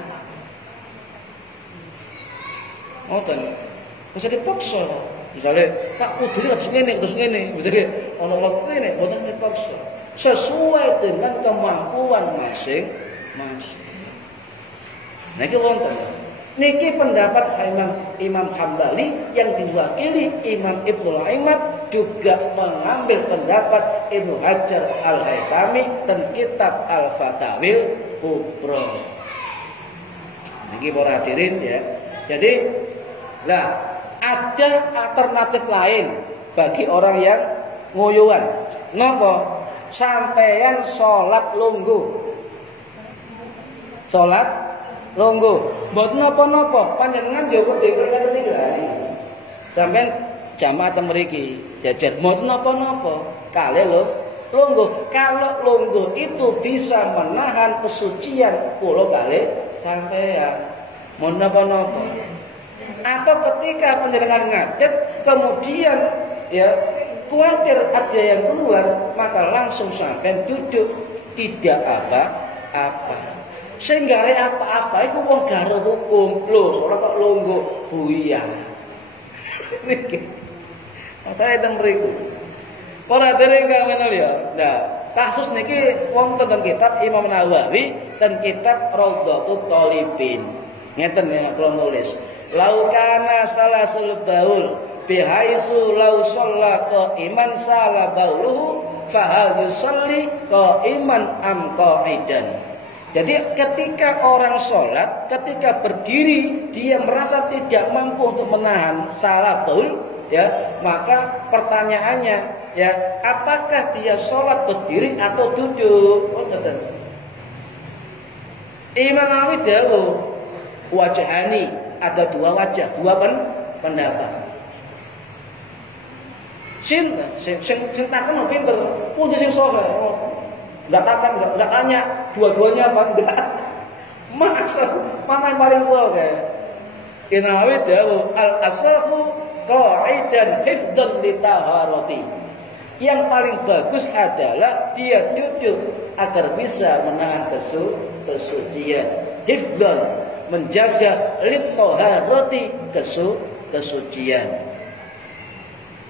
Ngoten. Bisa dipaksa. Misalnya, Pak wudunya terus ngene, misalnya ono ngene, mboten dipaksa. Sesuai dengan kemampuan masing-masing. Niki wonten. Niki pendapat Imam Hambali yang diwakili Imam Ibnu Aimat, juga mengambil pendapat Ibnu Hajar Al-Haytami dan kitab Al-Fatawil Kubra. Niki para hadirin ya. Jadi, lah ada alternatif lain bagi orang yang ngoyoan. Napa? Sampeyan salat lungguh. Salat longgo, mboten napa-napa, panjenengan njowo dhewe ketinggalan. Sampeyan jamaah teng mriki, jajan mboten napa-napa. Kalih lho, longgo. Kalau longgo itu bisa menahan kesucian kula kalih sampeyan. Mboten napa-napa. Atau ketika panjenengan ngadeg kemudian ya khawatir ada yang keluar, maka langsung sampeyan duduk, tidak apa-apa. Sehingga apa-apa itu wong garo hukum. Lho, salat kok longgo buya. Niki. Masalah teng mriku. Para dereng kamen ya. Nah, kasus niki wonten teng kitab Imam Nawawi dan kitab Raudhatut Thalibin. Ngeten ya kula nulis. Lau kana salasul baul bihaisu lau shalla qa'iman sala bauluhu fa hal yusalli qa'iman am qa'idan. Jadi ketika orang sholat, ketika berdiri dia merasa tidak mampu untuk menahan salah baul, ya, maka pertanyaannya, ya, apakah dia sholat berdiri atau duduk? Oh, Imam Nawawi dawuh, wajhani, ada dua wajah, dua pendapat. Sing takkan pinter, punya sing sohe. Enggak tanya dua-duanya apa enggak. Masa mana yang paling sohe? Inawi dawu al-asahu qa'idan hifdhan litaharati. Yang paling bagus adalah dia duduk agar bisa menahan kesucian. Hifdhan, menjaga litaharati kesucian.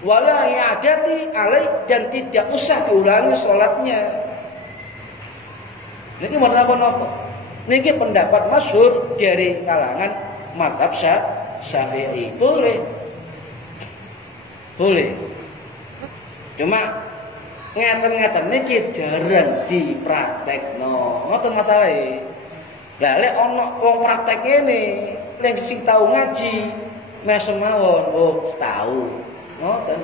Wala i'adati alaih, dan tidak usah diulangi sholatnya. Ini apa? Ini pendapat masyhur dari kalangan mazhab Syafi'i. Boleh. Cuma ngeten-ngeten niki jarang dipraktekno. Ngoten masalahe. Lah lek ana wong praktek ngene, lek sing tau ngaji mesem mawon, oh tahu. Ngoten.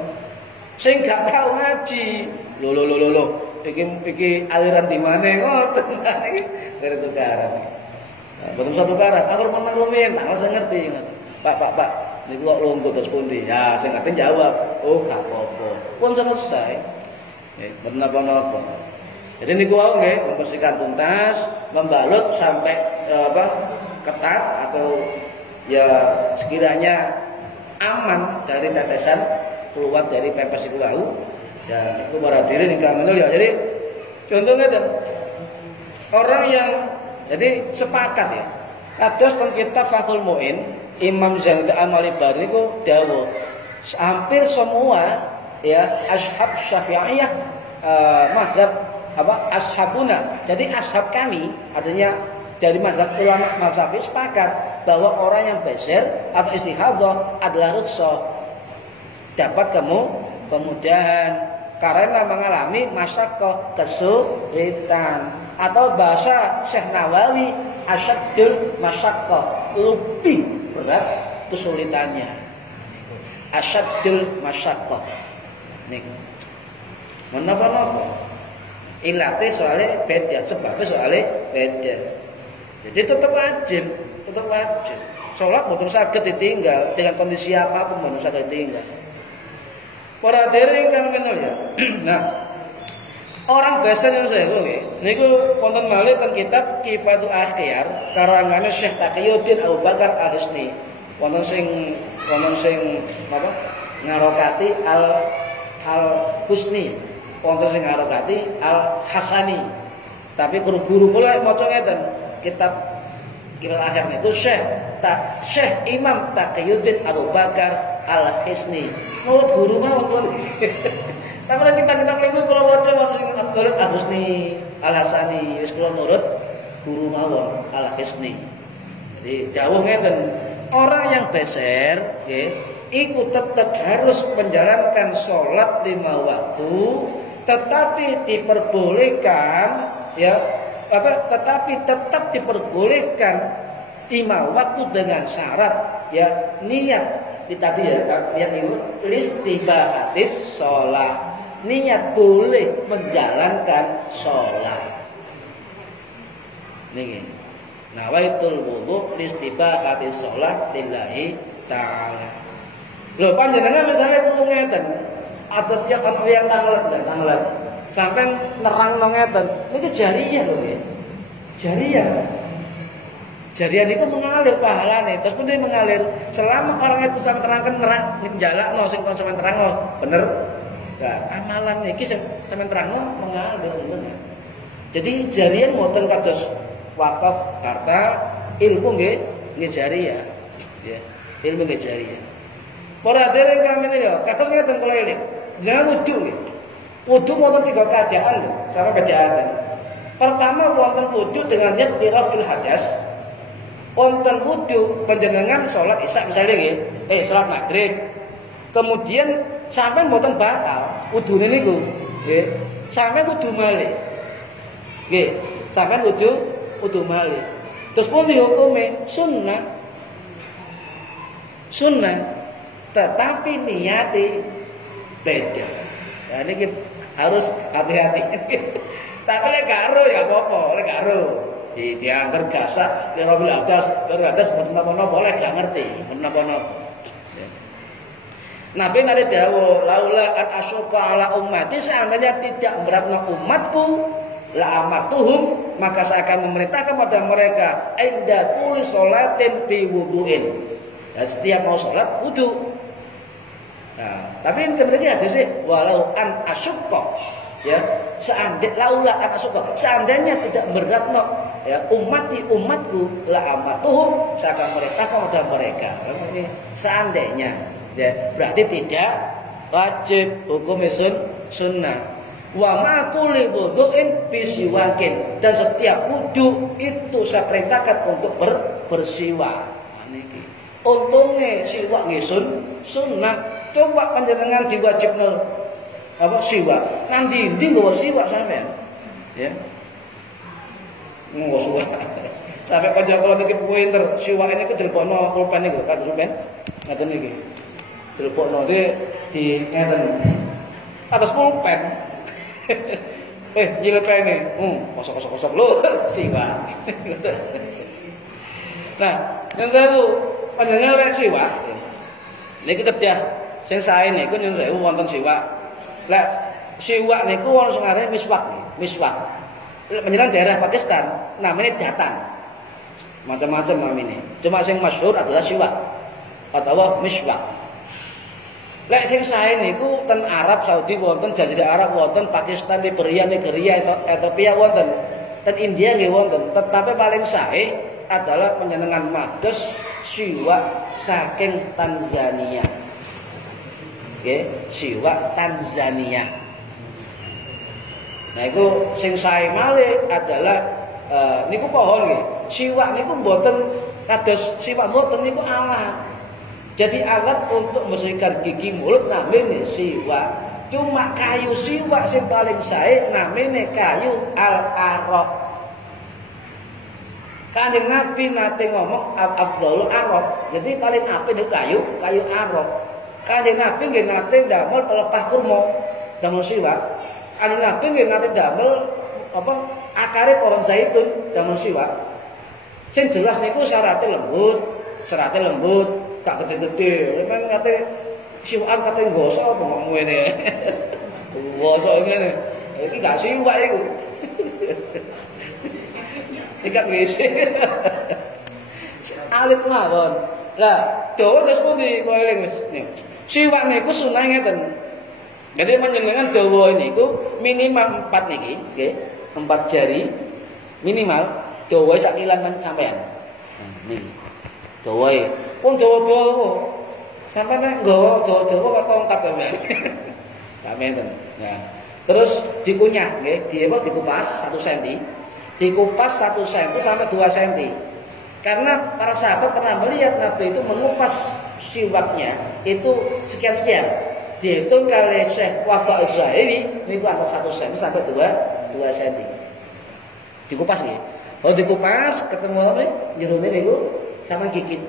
Sing gak tau ngaji, lho. Iki aliran di mana ngoten. Iki dari tukaran. Betul satu karat, atur menang rumiyin, tak usah ngerti. Pak, niku kok lungguh terus pundi? Ya, sing ngaten jawab, oh gak apa-apa. Pun selesai. Bener apa-apa. Jadi niku wau nggih, membersihkan tuntas, membalut sampai ketat atau ya sekiranya aman dari tetesan keluar dari pempes iku wau. Ya niku para diri ingkang menul ya. Jadi contohnya orang yang jadi sepakat ya. Kados teng kitab Fathul Muin, Imam Zainuddin Al-Malibari niku dawuh, hampir semua ya ashab Syafi'iyah mazhab ashabuna. Jadi ashab kami artinya dari mazhab ulama mazhab sepakat bahwa orang yang basir atau istihadhah adalah rukhsah. Dapat kemudahan karena mengalami masyaqqah, kesulitan, atau bahasa Syekh Nawawi asyaddul masyaqqah, lebih berat kesulitannya. Asyaddul masyaqqah. Niku. Menapa-napa? Ilate soalnya beda, sebabnya soalnya beda. Jadi tetap wajib. Salat mboten saged ditinggal dengan kondisi apapun mboten saged ditinggal. Para dereng ingkang menulya. Nah, orang biasa yang saya nggih niku wonten malih teng kitab Kifatul Akhyar karangane Syekh Taqiyuddin Abu Bakar Al-Husni. Wonten sing napa? Ngarokati Al-Husni. Wonten sing ngarokati Al-Hasani. Tapi guru kula maca ngeten, kitab Kifatul Akhyar niku Syekh Imam Taqiyuddin Abu Bakar Al-Hisni. Menurut guru mawon. Tapi kita minggu kalau waca wonten sing menurut Al-Husni, Al-Hasani, wis kula nurut guru mawon Al-Hisni. Jadi dawuh ngeten, orang yang beser nggih iku tetap harus menjalankan sholat 5 waktu, tetapi diperbolehkan tetapi tetap diperbolehkan 5 waktu dengan syarat ya niat tadi ya niat itu listibahatis sholat, niat boleh menjalankan sholat. Niki nawaitul wudu listibahatis sholat lillahi ta'ala. Lho panjenengan misalnya krungu ngeten adat yang tanglet sampai nerangno ngeten niki jariyah lho ya. Jariah itu mengalir pahalane, terus kemudian mengalir selama orang itu sampai terangkan njalakno sing kon sampean terangno, bener? Nah, amalan iki sing sampean terangno mengalir bener. Jadi jariah mboten kados wakaf harta, ilmu nggih jariah. Ya, ilmu nggih jariah. Para dereng kami niku kados ngeten kula ini. Jangan wudu nggih. Wudu mboten 3 keadaan lho, cara keadaan. Pertama wonten wudu dengan niat dirafil hadas. Wonten wudu panjenengan salat Isya misalnya nggih, salat Maghrib. Kemudian sampean mboten batal wudune niku, nggih. Sampean wudu malih. Nggih, sampean wudu malih. Terus pun hukume sunnah. Tetapi niati beda. Nah ini harus hati-hati. Tapi lek gak ero ya apa-apa, lek gak ero. diangker gasak kira bil atas menapa-napa oleh gak ngerti menapa-napa. Nabi nari dawuh laula an asyqa ala ummati, seandainya tidak beratna umatku la amartuhum, maka saya akan memerintahkan pada mereka inda kulli sholatin bi wudu'in. Ya, setiap mau salat wudu. Nah, tapi ini lagi hadisnya walau an asyqa, ya, seandainya tidak beratna ya umatku la amartuhum, saya akan memerintahkan pada mereka. Ini seandainya, ya, berarti tidak wajib hukum sunnah. Wa ma kulli wudu'in bisiwakin, dan setiap wudu itu saya perintahkan untuk bersiwak. Niki untungnya siwak nggih sunnah. Coba panjenengan diwajibno apa siwak, nang ndi nggawa siwak sampean, ya. Nggawa siwak. Sampai kanca-kanca niki pinter, siwak ini ku dilebokno pulpen niku, Pak Pulpen. Ngaten niki. Dilebokno di ngeten. Atas pulpen. Nyilepene. Kosok lho, siwak. Nah, yang sewu panjenengan lek siwak. Niki kedah sing sae niku nyuwun sewu wonten siwak. Lek siwak niku wong sing arep miswak. Menjelang daerah Pakistan namanya datan. Macam-macam namanya. Cuma sing masyhur adalah siwak atau miswak. Lek sing sae niku ten Arab Saudi wonten, Jazirah Arab wonten, Pakistan, Liberia, Nigeria, Ethiopia wonten, ten India nggih wonten. Tetapi paling sae adalah panjenengan mados siwak saking Tanzania. Nggih, siwak Tanzania. Nah, iku sing sae malih adalah niku pohon nggih. Siwak niku mboten kados siwak mboten niku alat. Jadi alat untuk membersihkan gigi mulut namanya siwak. Cuma kayu siwak sing paling sae namanya kayu al-araq. Kanjeng Nabi nate ngomong afdhalul araq. Jadi paling apik niku kayu araq. Kanjeng Nabi nggih nate ndamel pelepah kurma, damel siwak. Kanjeng Nabi nggih nate damel apa akare pohon zaitun, damel siwak. Sing jelas niku syaratnya lembut, tak gede-gede. Memang kate siwakan kate gosok apa ngomong ngene. Gosok ngene. Iki gak siwak iku. Ikat WC. Alit mawon. Lah, dawa terus pundi kula eling wis. Siwak niku sunah ngeten. Jadi panjenengan dawa niku minimal 4 niki, nggih. 4 jari minimal dawa sak kilan sampean. Niki. Dawae pun dawa-dawa. Sampeyan nek nggawa dawa-dawa kok tongkat sampean. Sampeyan. Nah, terus dikunyah nggih, dikupas 1 cm. Dikupas 1 cm sampai 2 cm. Karena para sahabat pernah melihat Nabi itu mengupas siwaknya itu sekian-sekian. Dihitung kali Syekh Wahbah Az-Zahiri niku antara 1 cm sampai 2 cm. Dikupas nggih. Kalau dikupas ketemu apa? Jerone niku sama gigit.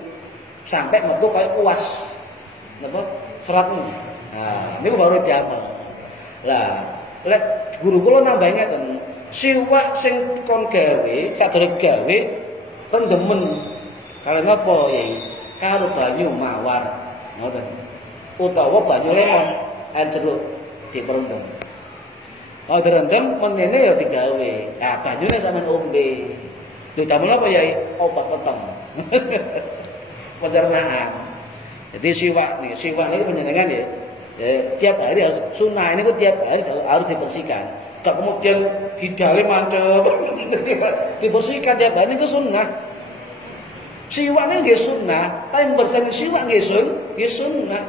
Sampai metu kaya kuas. Napa? Seratnya. Nah, niku baru diamal. Lah, lek guru kula nambah ngeten. Siwak sing kon gawe, sadurunge gawe rendemen. Kalau napa ya? Karo banyu mawar. Ngoten. Utawa banyu lemon, air jeruk diperendem. Oh, direndem menene ya digawe. Nah, banyune sampean ombe. Ditamel apa ya? Obat peteng. Pencernaan. Jadi siwak ini panjenengan ya, tiap hari harus sunah ini tiap hari harus dibersihkan. Tak kemudian hidale mancep dibersihkan tiap hari itu sunnah. Siwak ini nggih sunnah, tapi bersih siwak nggih sunnah.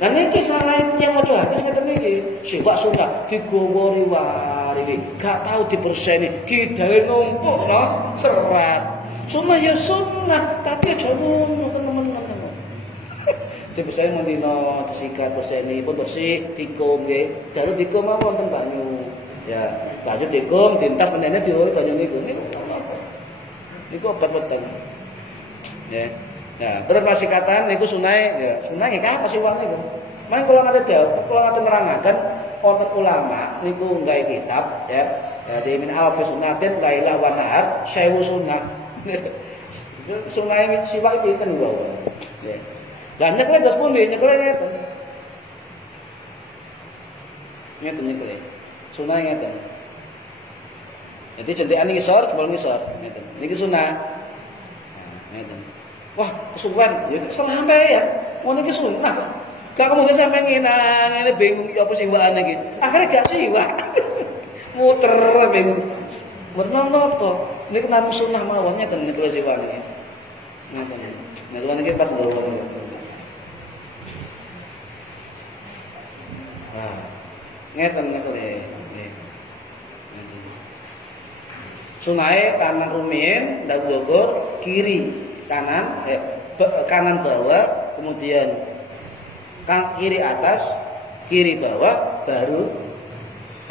Nah niki salah yang maca hadis ngeten niki, siwak sunnah digowo riwari, gak tahu dibersihne, hidale numpuk no, serat. Sunnah ya sunnah, tapi aja ngono teman-teman. Dibersih mendina disikat bersihne pun bersih dikum nggih. Dalu dikum mawon wonten banyu. Ya, banyu dikum dintas menene diowe banyu niku. Niku obat weteng. Ya. Nah, terus masih kataan niku sunai, ya sunai nggih apa siwak niku. Main kula nate dawuh, kula nate nerangaken wonten ulama niku nggawe kitab ya. Jadi min alfi sunnatin lailah wa nahar 1000 sunnah. Sunah siwak pinten niku wae. Ya. Lah nyekle dos pundi nyekle ngeten. Ngeten nyekle. Sunah ngeten. Jadi jendekan ngisor, jebol ngisor ngeten. Niki sunah. Ngeten. Wah, kesuwen ya sampe ya. Ngono iki sunah kok. Gak mungkin sampe ngene bingung ya apa siwakane iki. Akhire gak siwak. Muter bingung. Werna napa? Niku namung sunah mawon ngeten niku siwake. Ngeten. Nek niki pas bawa. Nah, ngeten niku nggih. Sunahe kanan rumiyin, ndak kiri, kanan bawah, kemudian kiri atas, kiri bawah, baru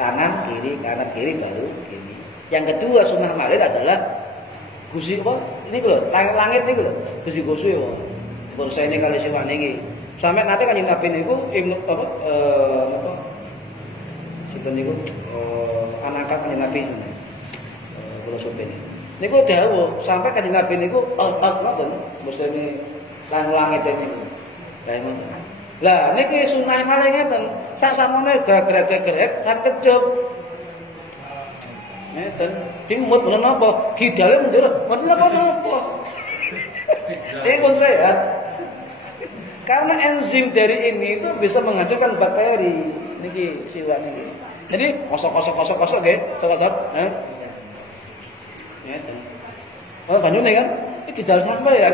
kanan kiri baru kiri. Yang kedua sunah malih adalah gusi apa? Niku lho, langit niku lho. Gusi-gusi wae. Borsene kali siwak niki. Sampai nanti Kanjeng Nabi niku Ibnu apa sinten niku anak Kanjeng Nabi. Kula sopen. Niku dawuh sampai Kanjeng Nabi niku ngoten, borsene langit niku. Kae ngoten. Lah niki sunah malih ngeten. Sak samone gerak-gerak sak kejuk. Ngeten. Dimut menen napa? Gidale mundur. Mboten napa-napa. Ini pun sehat. Karena enzim dari ini itu bisa menghancurkan bakteri. Niki siwak niki. Jadi kosok nggih, sok-sok. Ngeten. Oh banyune kan? Iki didal sampai ya.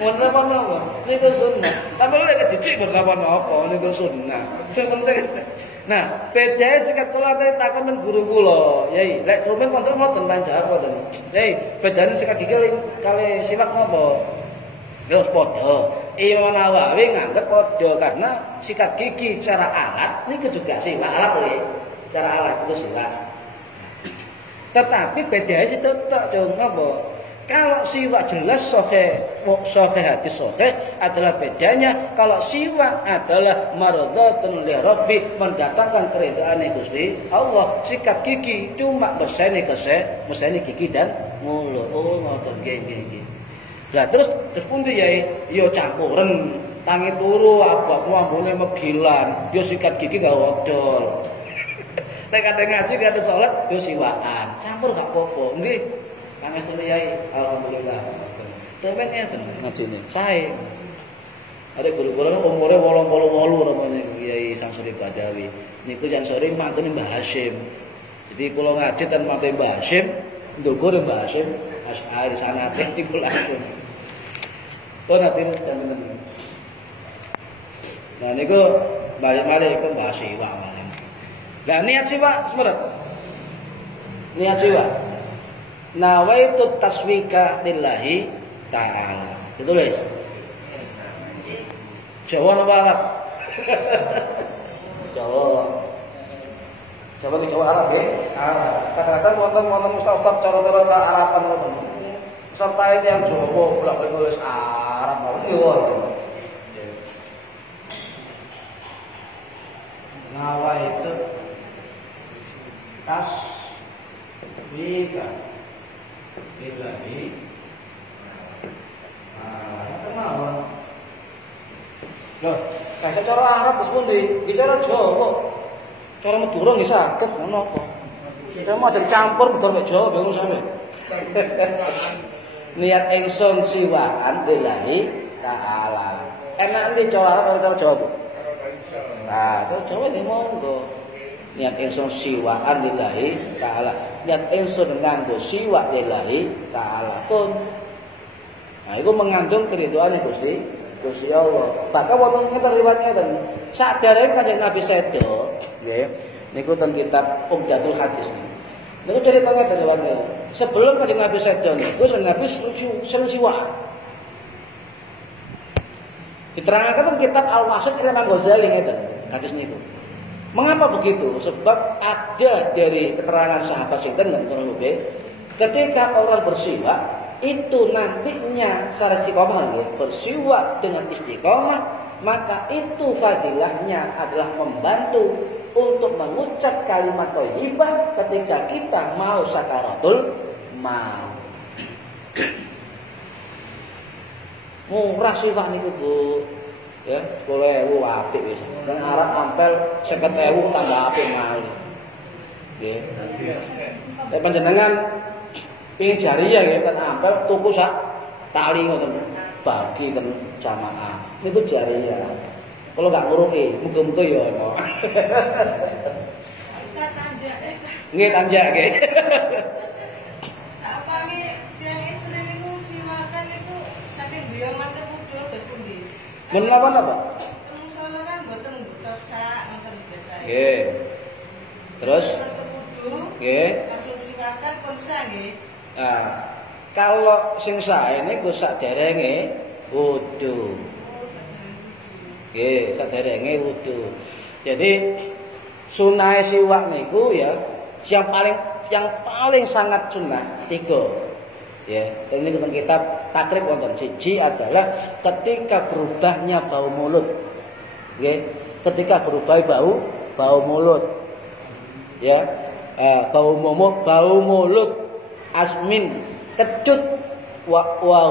Napa-napa. Niku sunnah. Sampai lek jijik napa-napa niku sunnah. Sing penting. Nah, beda sikat kula takon teng guru kula. Yai, lek rumen pondok ngoten lan jawab ngoten. Yai, bedane sikat gigi kali siwak napa? Ya wis padha. Imam Nawawi nganggep padha karena sikat gigi secara alat niku juga siwak alat nggih. Secara alat itu siwak. Tetapi beda sih tetep dong napa? Kalau siwak jelas sahih hadis sahih adalah bedanya kalau siwak adalah mardhatun li rabbi mendatangkan keridhaan Gusti Allah. Sikat gigi cuma berseni gigi dan mulut. Oh ngoten nggih. Lah terus pundi ya yo campuren tangi turu abakmu ambune megilan yo sikat gigi gak wodol. Nek kate ngaji kate salat yo siwakan. Campur gak apa-apa. Nggih. Kang Estune Yai, alhamdulillah. Demen ngeten ngajine. Sae. Ada guru-guru umure 88 namanya Kiai Samsuri Badawi. Niku jan sore mantune Mbah Hasyim. Jadi kula ngaji ten mantune Mbah Hasyim, ndugur Mbah Hasyim, Asy'ari sanate niku langsung. Kok nanti temen. Nah niku balik-balik ke Mbah Siwak malih. Lah niat siwak semeret. Niat siwak. Nawaitu taswika lillahi ta'ala. Ditulis. Jawa apa Arab? Jawa. Jawa Arab ya? Arab. Kadang-kadang wonten ustaz cara-cara Araban ngoten. Sampai yang Jawa bolak-balik nulis Arab ngoten. Nawaitu taswika lillahi kenapa? Loh, kasih cara Arab terus pundi? Cara Jawa. Cara Madura nggih saged ngono apa? Kita mau jadi campur betul mek Jawa bingung sampe. Niat ingsun siwaan lillahi ta'ala. Enak ndi cara Arab karo cara Jawa, Bu? Nah, cara Jawa nggih monggo. Niat ingsun siwaan lillahi ta'ala. Niat ingsun nganggo siwak lillahi ta'ala pun. Nah, itu mengandung keridhaan Gusti Allah. Bahkan wonten ngeten riwayatnya ten. Sadare Kanjeng Nabi sedo, nggih. Niku ten kitab Umdatul Hadis. Niku cerita ngeten riwayatnya. Sebelum Kanjeng Nabi sedo niku Nabi sering siwak. Diterangkan kitab Al-Wasit Imam Ghazali ngeten hadis niku. Mengapa begitu? Sebab ada dari keterangan sahabat sinten ngoten nggih. Ketika orang bersiwak itu nantinya secara istiqomah nggih, bersiwak dengan istiqomah maka itu fadilahnya adalah membantu untuk mengucap kalimat thayyibah ketika kita mau sakaratul maut. Murah sih Pak niku Bu. Ya, 10.000 apik wis. Nang Arab ampel 50.000 tambah apik malih. Nggih. Nek panjenengan pengin jariah nggih ten ampel tuku sak tali ngoten bagi ten jamaah. Niku jariah. Kalau enggak nguruki, muga-muga ya ono. Nggih tanjak nggih. Sapane tiyang istri niku siwakan niku saking beliau mantep udah berpundi. Menapa-napa? Musola kan mboten buka sak ngoten biasa. Nggih. Terus? Nggih. Langsung siwakan pun sak nggih. Nah, kalau sing sae niku saderenge wudu. Nggih, saderenge wudu. Jadi sunah siwak niku ya yang paling sangat sunnah 3. Ya, ini tentang kitab takrib wonten siji adalah ketika berubahnya bau mulut. Nggih, ketika berubah bau mulut. Ya, bau mulut asmin kecut wa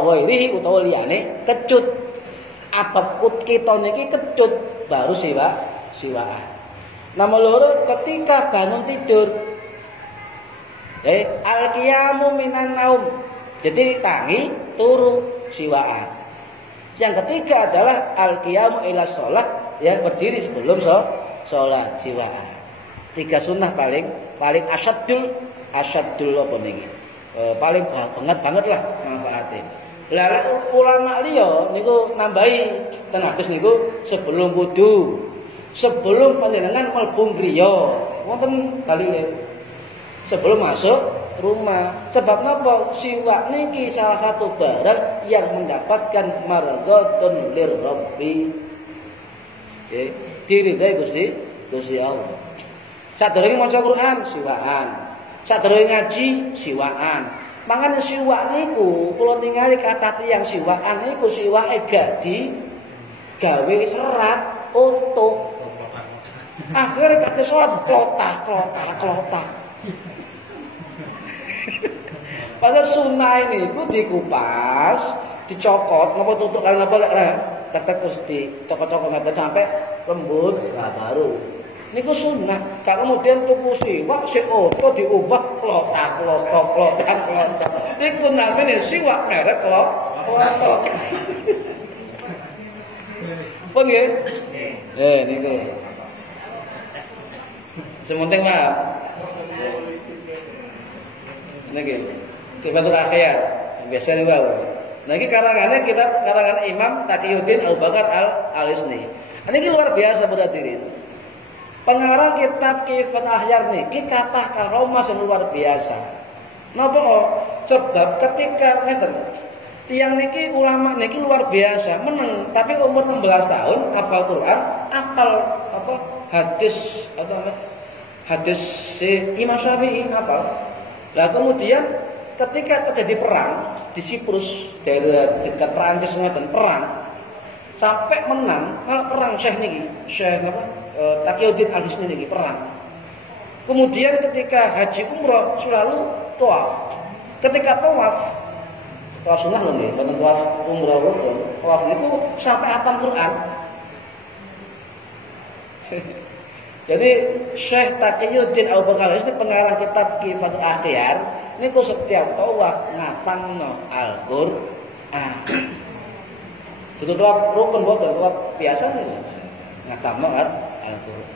ghairihi utawa liyane kecut. Apapun kita niki kecut baru siwaan. Nomor loro ketika bangun tidur. Al-qiyamu minan naum. Jadi tangi turu siwaan. Yang ketiga adalah al-qiyamu ila sholat, ya berdiri sebelum sholat siwaan. 3 sunnah paling asyadul apa niki? Paling banget lah manfaatnya. Lah ulama liya niku nambahi ten hadis niku sebelum wudu, sebelum panjenengan mlebu griya, wonten dalile. Sebelum masuk rumah. Sebab napa? Siwak niki salah satu barang yang mendapatkan maradhatun lirabbi. Nggih, diridhai Gusti Allah. Sadurunge maca Quran siwakan. Sadurunge ngaji siwakan. Mangane siwak niku kula ningali kata tiyang siwakan niku siwake gak gawe serat untuk akhirnya kate salat klotak. Padahal sunnah ini ku dikupas, dicokot, napa tutuk kan napa lek tetek terus dicokot-cokot napa sampai lembut, nah baru. Niku sunnah. Kak kemudian tuku siwak sik oto diubah klotak. Niku namanya siwak merek klotak. Apa nggih? Niku. Sementing Pak. Niki. Kifatul Akhyar. Biasa niku. Nah iki karangan Imam Taqiyuddin Abu Bakar Al-Isni. Niki luar biasa berarti. Pengarang kitab Kifatul Akhyar niki kathah karomah sing luar biasa. Napa? Sebab ketika ngeten tiyang niki ulama niki luar biasa, meneng tapi umur 16 tahun hafal Quran, hafal hadis hadis Imam Syafi'i hafal. Lah kemudian ketika terjadi perang di Siprus daerah dekat Perancis ngeten perang sampai menang malah perang Syekh Taqiyuddin Al-Isni niki perang. Kemudian ketika haji umrah selalu tawaf. Ketika tawaf sunnah lho nggih, mboten tawaf umrah rukun. Tawaf niku sampai hatam Quran. Jadi Syekh Taqiyuddin Abu Bakar Al-Isni pengarang kitab Kifatul Akhyar niku setiap tawaf ngatamno Al-Qur'an. Itu tawaf rukun boten tawaf biasa niku. Ngatamno Al-Qur'an.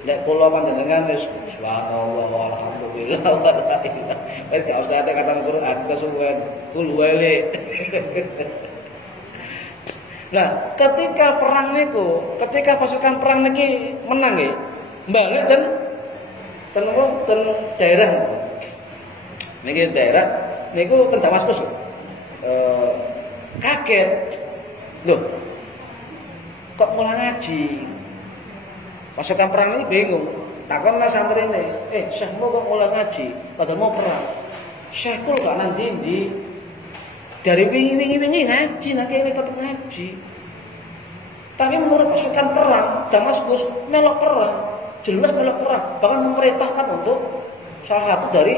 Nek kula panjenengan wis subhanallah walhamdulillah wa la ilaha. Wis gak usah kata Al-Qur'an kesuwen kul wali. Nah, ketika perang niku, ketika pasukan perang niki menang nggih, balik ten daerah. Niki daerah niku ten Damaskus. Kaget. Loh. Kok mulai ngaji? Pasukan perang ini bingung. Takonlah santrine, Syekhmu kok mulai ngaji? Padahal mau perang. Syekhul gak nanti di dari wingi ngaji, nanti ini tetap ngaji. Tapi menurut pasukan perang Damaskus melok perang, jelas melok perang, bahkan memerintahkan untuk salah satu dari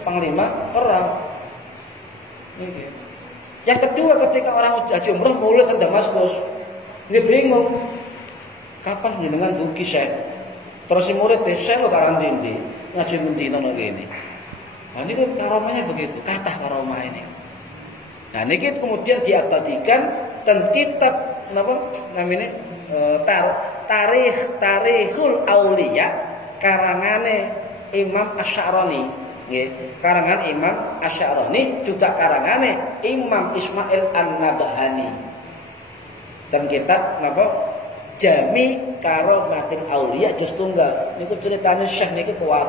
panglima perang. Yang kedua, ketika orang haji umroh mulai ke Damaskus, dia bingung, kapan jenengan dugi Syekh? Terus si murid Syekh lo karantindi ngaji mendino ini. Nah ini kan karomahnya begitu, kata karomah ini. Nah ini kemudian diabadikan dan kitab namanya Tarikhul Auliya karangane Imam Asy'arani, karangan Imam Asy'arani juga karangane Imam Ismail An-Nabhani. Dan kitab Jami Karomatil Auliya juz tunggal niku ceritane Syekh niki kuat.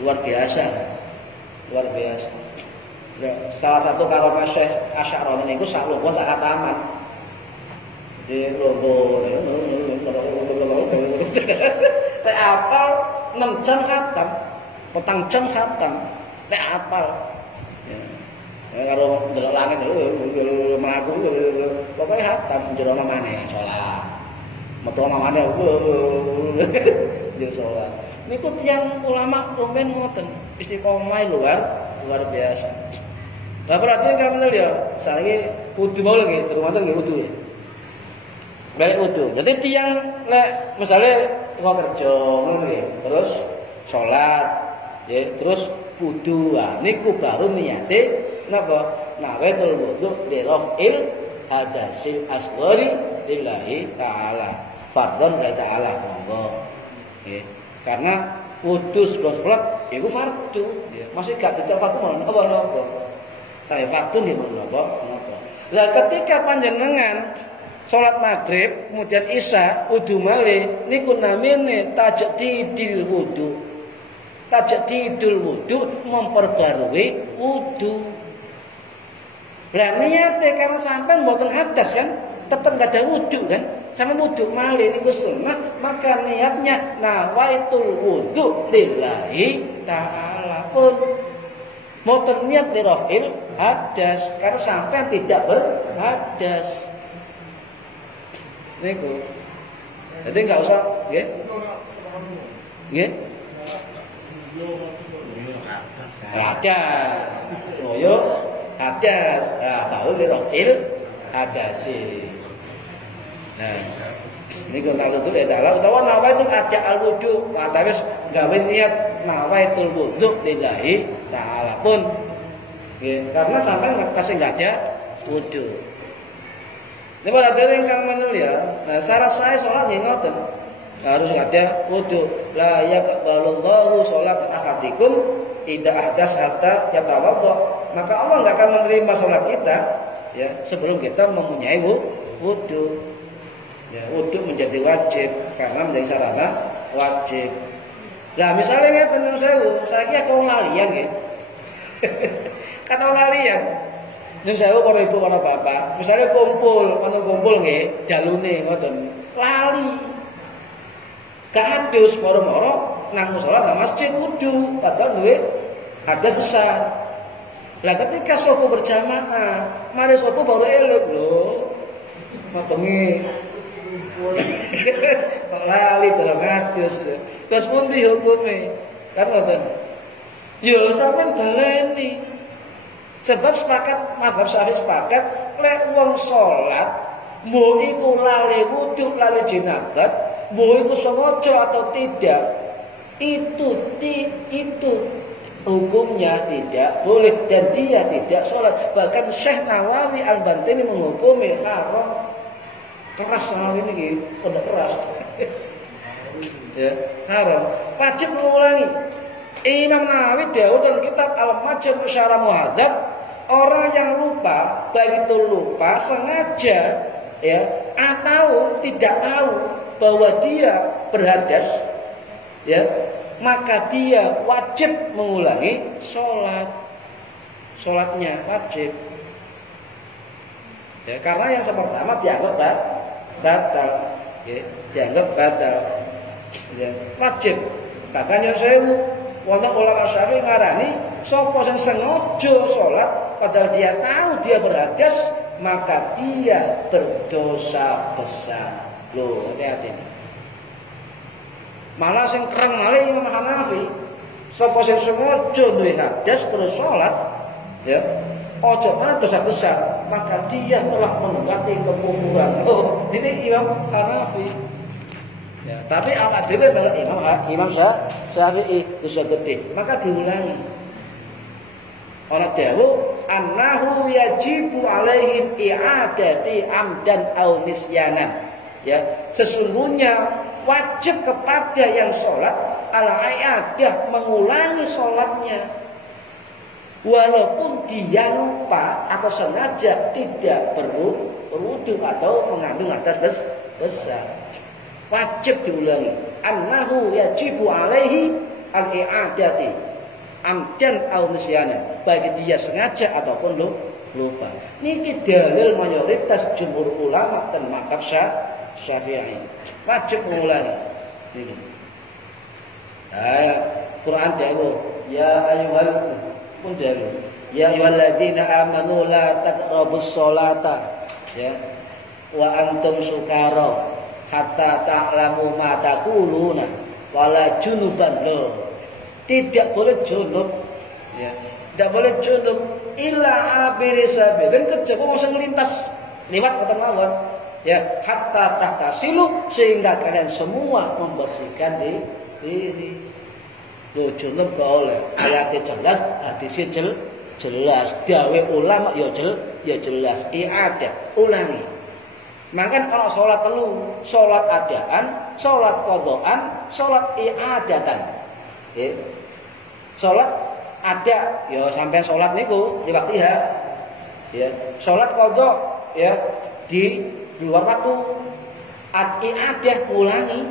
Luar biasa. Ya, salah satu karomah Syekh Asy'arani niku sak lungguh sak khataman. Di lungguh nek apal 6 jam khatam, 4 jam khatam, nek apal. Ya karo ndelok langit mlaku pokoke khatam jero mamane salat. Metu mamane jero salat. Niku tiyang ulama rumen ngoten, istiqomah luar biasa. Nah perhatian kamu ya, saiki wudu mau lagi, termasuk nggih wudu ya. Balik wudu. Jadi tiang lek misale teko kerja ngono nggih, terus salat, ya, terus wudu. Ah niku baru niate napa? Nawaitul wudu li raf'il hadasil asghari lillahi taala. Fardhon lillahi taala monggo. Nggih. Karena wudu sebelum salat iku fardu, ya. Masih gak dicek fardu apa-apa. Tapi fardu nggih menapa? Lah ketika panjenengan salat maghrib kemudian isya wudu malih niku namine tajdidil wudu. Tajdidul wudu memperbarui wudu. Lah niate karena sampean mboten hadas kan, tetep enggak ada wudu kan? Sampai wudu malih niku sunnah, maka niatnya nawaitul wudu lillahi ta'ala pun mboten niat lirafil hadas karena sampai tidak berhadas. Niku. Jadi enggak usah, nggih. Nggih. Hadas. Yo hadas. Ah, tahu lirafil hadasi. Nah, niku kalau itu adalah utawa nawaitul ada al-wudu, tapi gawe niat nawaitul wudu lillahi ta'ala pun. Nggih, karena sampai kasih enggak ada wudu. Ini pada dari ingkang menul ya. Nah, syarat saya salat nggih ngoten. Harus ada wudu. La yaqbalullahu shalat ahadikum idza ahdas hatta yatawadda. Maka Allah enggak akan menerima salat kita ya sebelum kita mempunyai wudu. Ya, wudu menjadi wajib karena menjadi sarana wajib. Lah misalnya ngeten niku saiki aku lalian nggih. Kata lalian. Ning sewu para ibu para bapak, misalnya kumpul nggih, dalune ngoten. Lali. Gak adus moro-moro nang musala nang masjid wudu, padahal duwe ada besar. Lah ketika sopo berjamaah, mari sopo baru elok lho. Mabengi kok lali terus ngadus. Terus pundi hukume? Kan ngoten. Ya sampean baleni. Sebab sepakat mazhab Syafi'i sepakat lek wong salat mbok iku lali wudu, lali jenabat, mbok iku sengaja atau tidak, itu hukumnya tidak boleh dan dia tidak sholat. Bahkan Syekh Nawawi Al-Bantini menghukumi haram. Keras Nawawi ini udah keras. Ya, haram. Wajib mengulangi. Imam Nawawi dawuh dalam kitab Al-Majmu' Syarah Muhadzab, orang yang lupa, baik itu lupa sengaja ya atau tidak tahu bahwa dia berhadas ya, maka dia wajib mengulangi sholatnya wajib ya, karena yang pertama dianggap batal ya, dianggap batal ya, wajib. Bahkan yang sewu wonten ulama Syafi'i ngarani sapa sing sengaja sholat padahal dia tahu dia berhadas maka dia berdosa besar. Loh, hati-hati. Malah sing kereng malih Imam Hanafi, sapa sing sengaja duwe hadas terus salat, ya, ojo mana dosa besar, maka dia telah mendekati kekufuran. Oh, ini Imam Hanafi. Ya, tapi awak dhewe malah Imam Syafi'i dosa gede, maka diulangi. Ana dawuh annahu yajibu alaihi i'adati amdan aw nisyanan. Ya, sesungguhnya wajib kepada yang sholat al-i'adah mengulangi sholatnya walaupun dia lupa atau sengaja tidak berwudu atau mengandung hadas besar, wajib diulangi. Annahu yajibu alaihi al-i'adati amdan aw nisyana, bagi dia sengaja ataupun lupa. Niki dalil mayoritas jumhur ulama dan mazhab Syafi'i, wajib mengulangi. Ini. Quran dawuh, ya ayyuhalladzina amanu la taqrabus sholata ya wa antum sukara hatta ta'lamu ma taquluna wala junuban. Loh, tidak boleh junub, ya, tidak boleh junub illa abiri sabil, dan kejaba wong sing lintas liwat ngoten mawon. Ya, hatta tahtasilu, sehingga kalian semua membersihkan diri. Loh, junub kok oleh ayatnya jelas, hadisnya jelas, gawe ulama ya jelas, i'adah, ulangi. Maka kalau sholat telu, sholat adaan, sholat qadaan, sholat i'adatan. Ya. Sholat ada, ya sampai sholat niku di waktiha. Ya, sholat qada ya di luar waktu, i'adah ulangi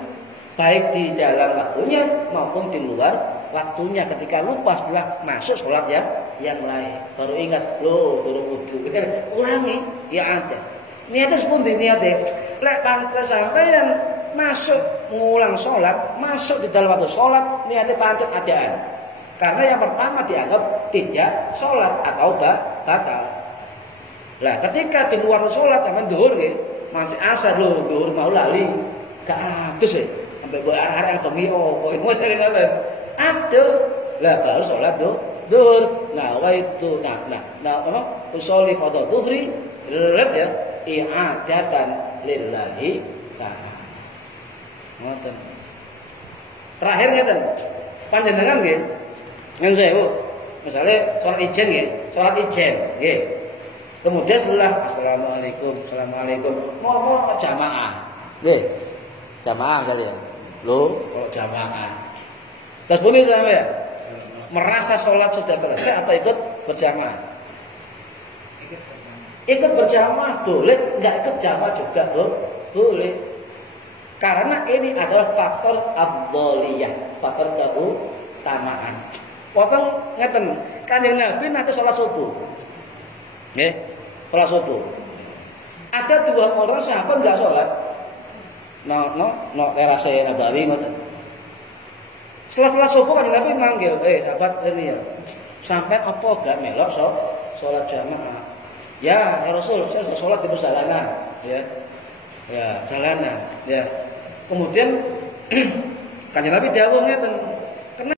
baik di dalam waktunya maupun di luar waktunya. Ketika lupa setelah masuk sholat yang lain baru ingat, loh turun wudu, ulangi i'adah. Niatnya sepundi niatnya. Lek pancet sampeyan masuk mengulang sholat, masuk di dalam waktu sholat, niatnya pancet adaan. Karena yang pertama dianggap tidak sholat atau batal. Lah ketika di luar sholat akan dhuwur nggih, masih asar lho, dhuwur mau lali. Gak adus ya. Sampai bae arek bengi opo ngoten ngoten. Adus. Lah baru sholat dhuwur. Nah, wa itu apa? Usolli fardhu dhuhri, lihat ya, i'adatan lillahi ta'ala. Ngoten. Terakhir ngeten. Panjenengan nggih. Ngen sewu. Misalnya sholat ijen nggih, sholat ijen nggih. Kemudian setelah assalamualaikum ngomong jamaah, nggih, jamaah kali ya. Loh, kalau jamaah. Terus bunyi sama ya? Merasa sholat sudah selesai atau ikut berjamaah? Ikut berjamaah boleh, nggak ikut jamaah juga boleh. Karena ini adalah faktor afdholiyah, faktor keutamaan. Potong ngeten, Kanjeng Nabi nanti sholat subuh. Nggih, sholat subuh. Ada dua orang sahabat enggak sholat. No terase Nabawi ngoten. Setelah subuh kan Nabi manggil, sahabat ini ya. Sampai apa enggak melok sholat jamaah? Ya Rasul, saya sholat di perjalanan, ya. Ya, jalanan, ya. Kemudian Kanjeng Nabi dawuh ngeten,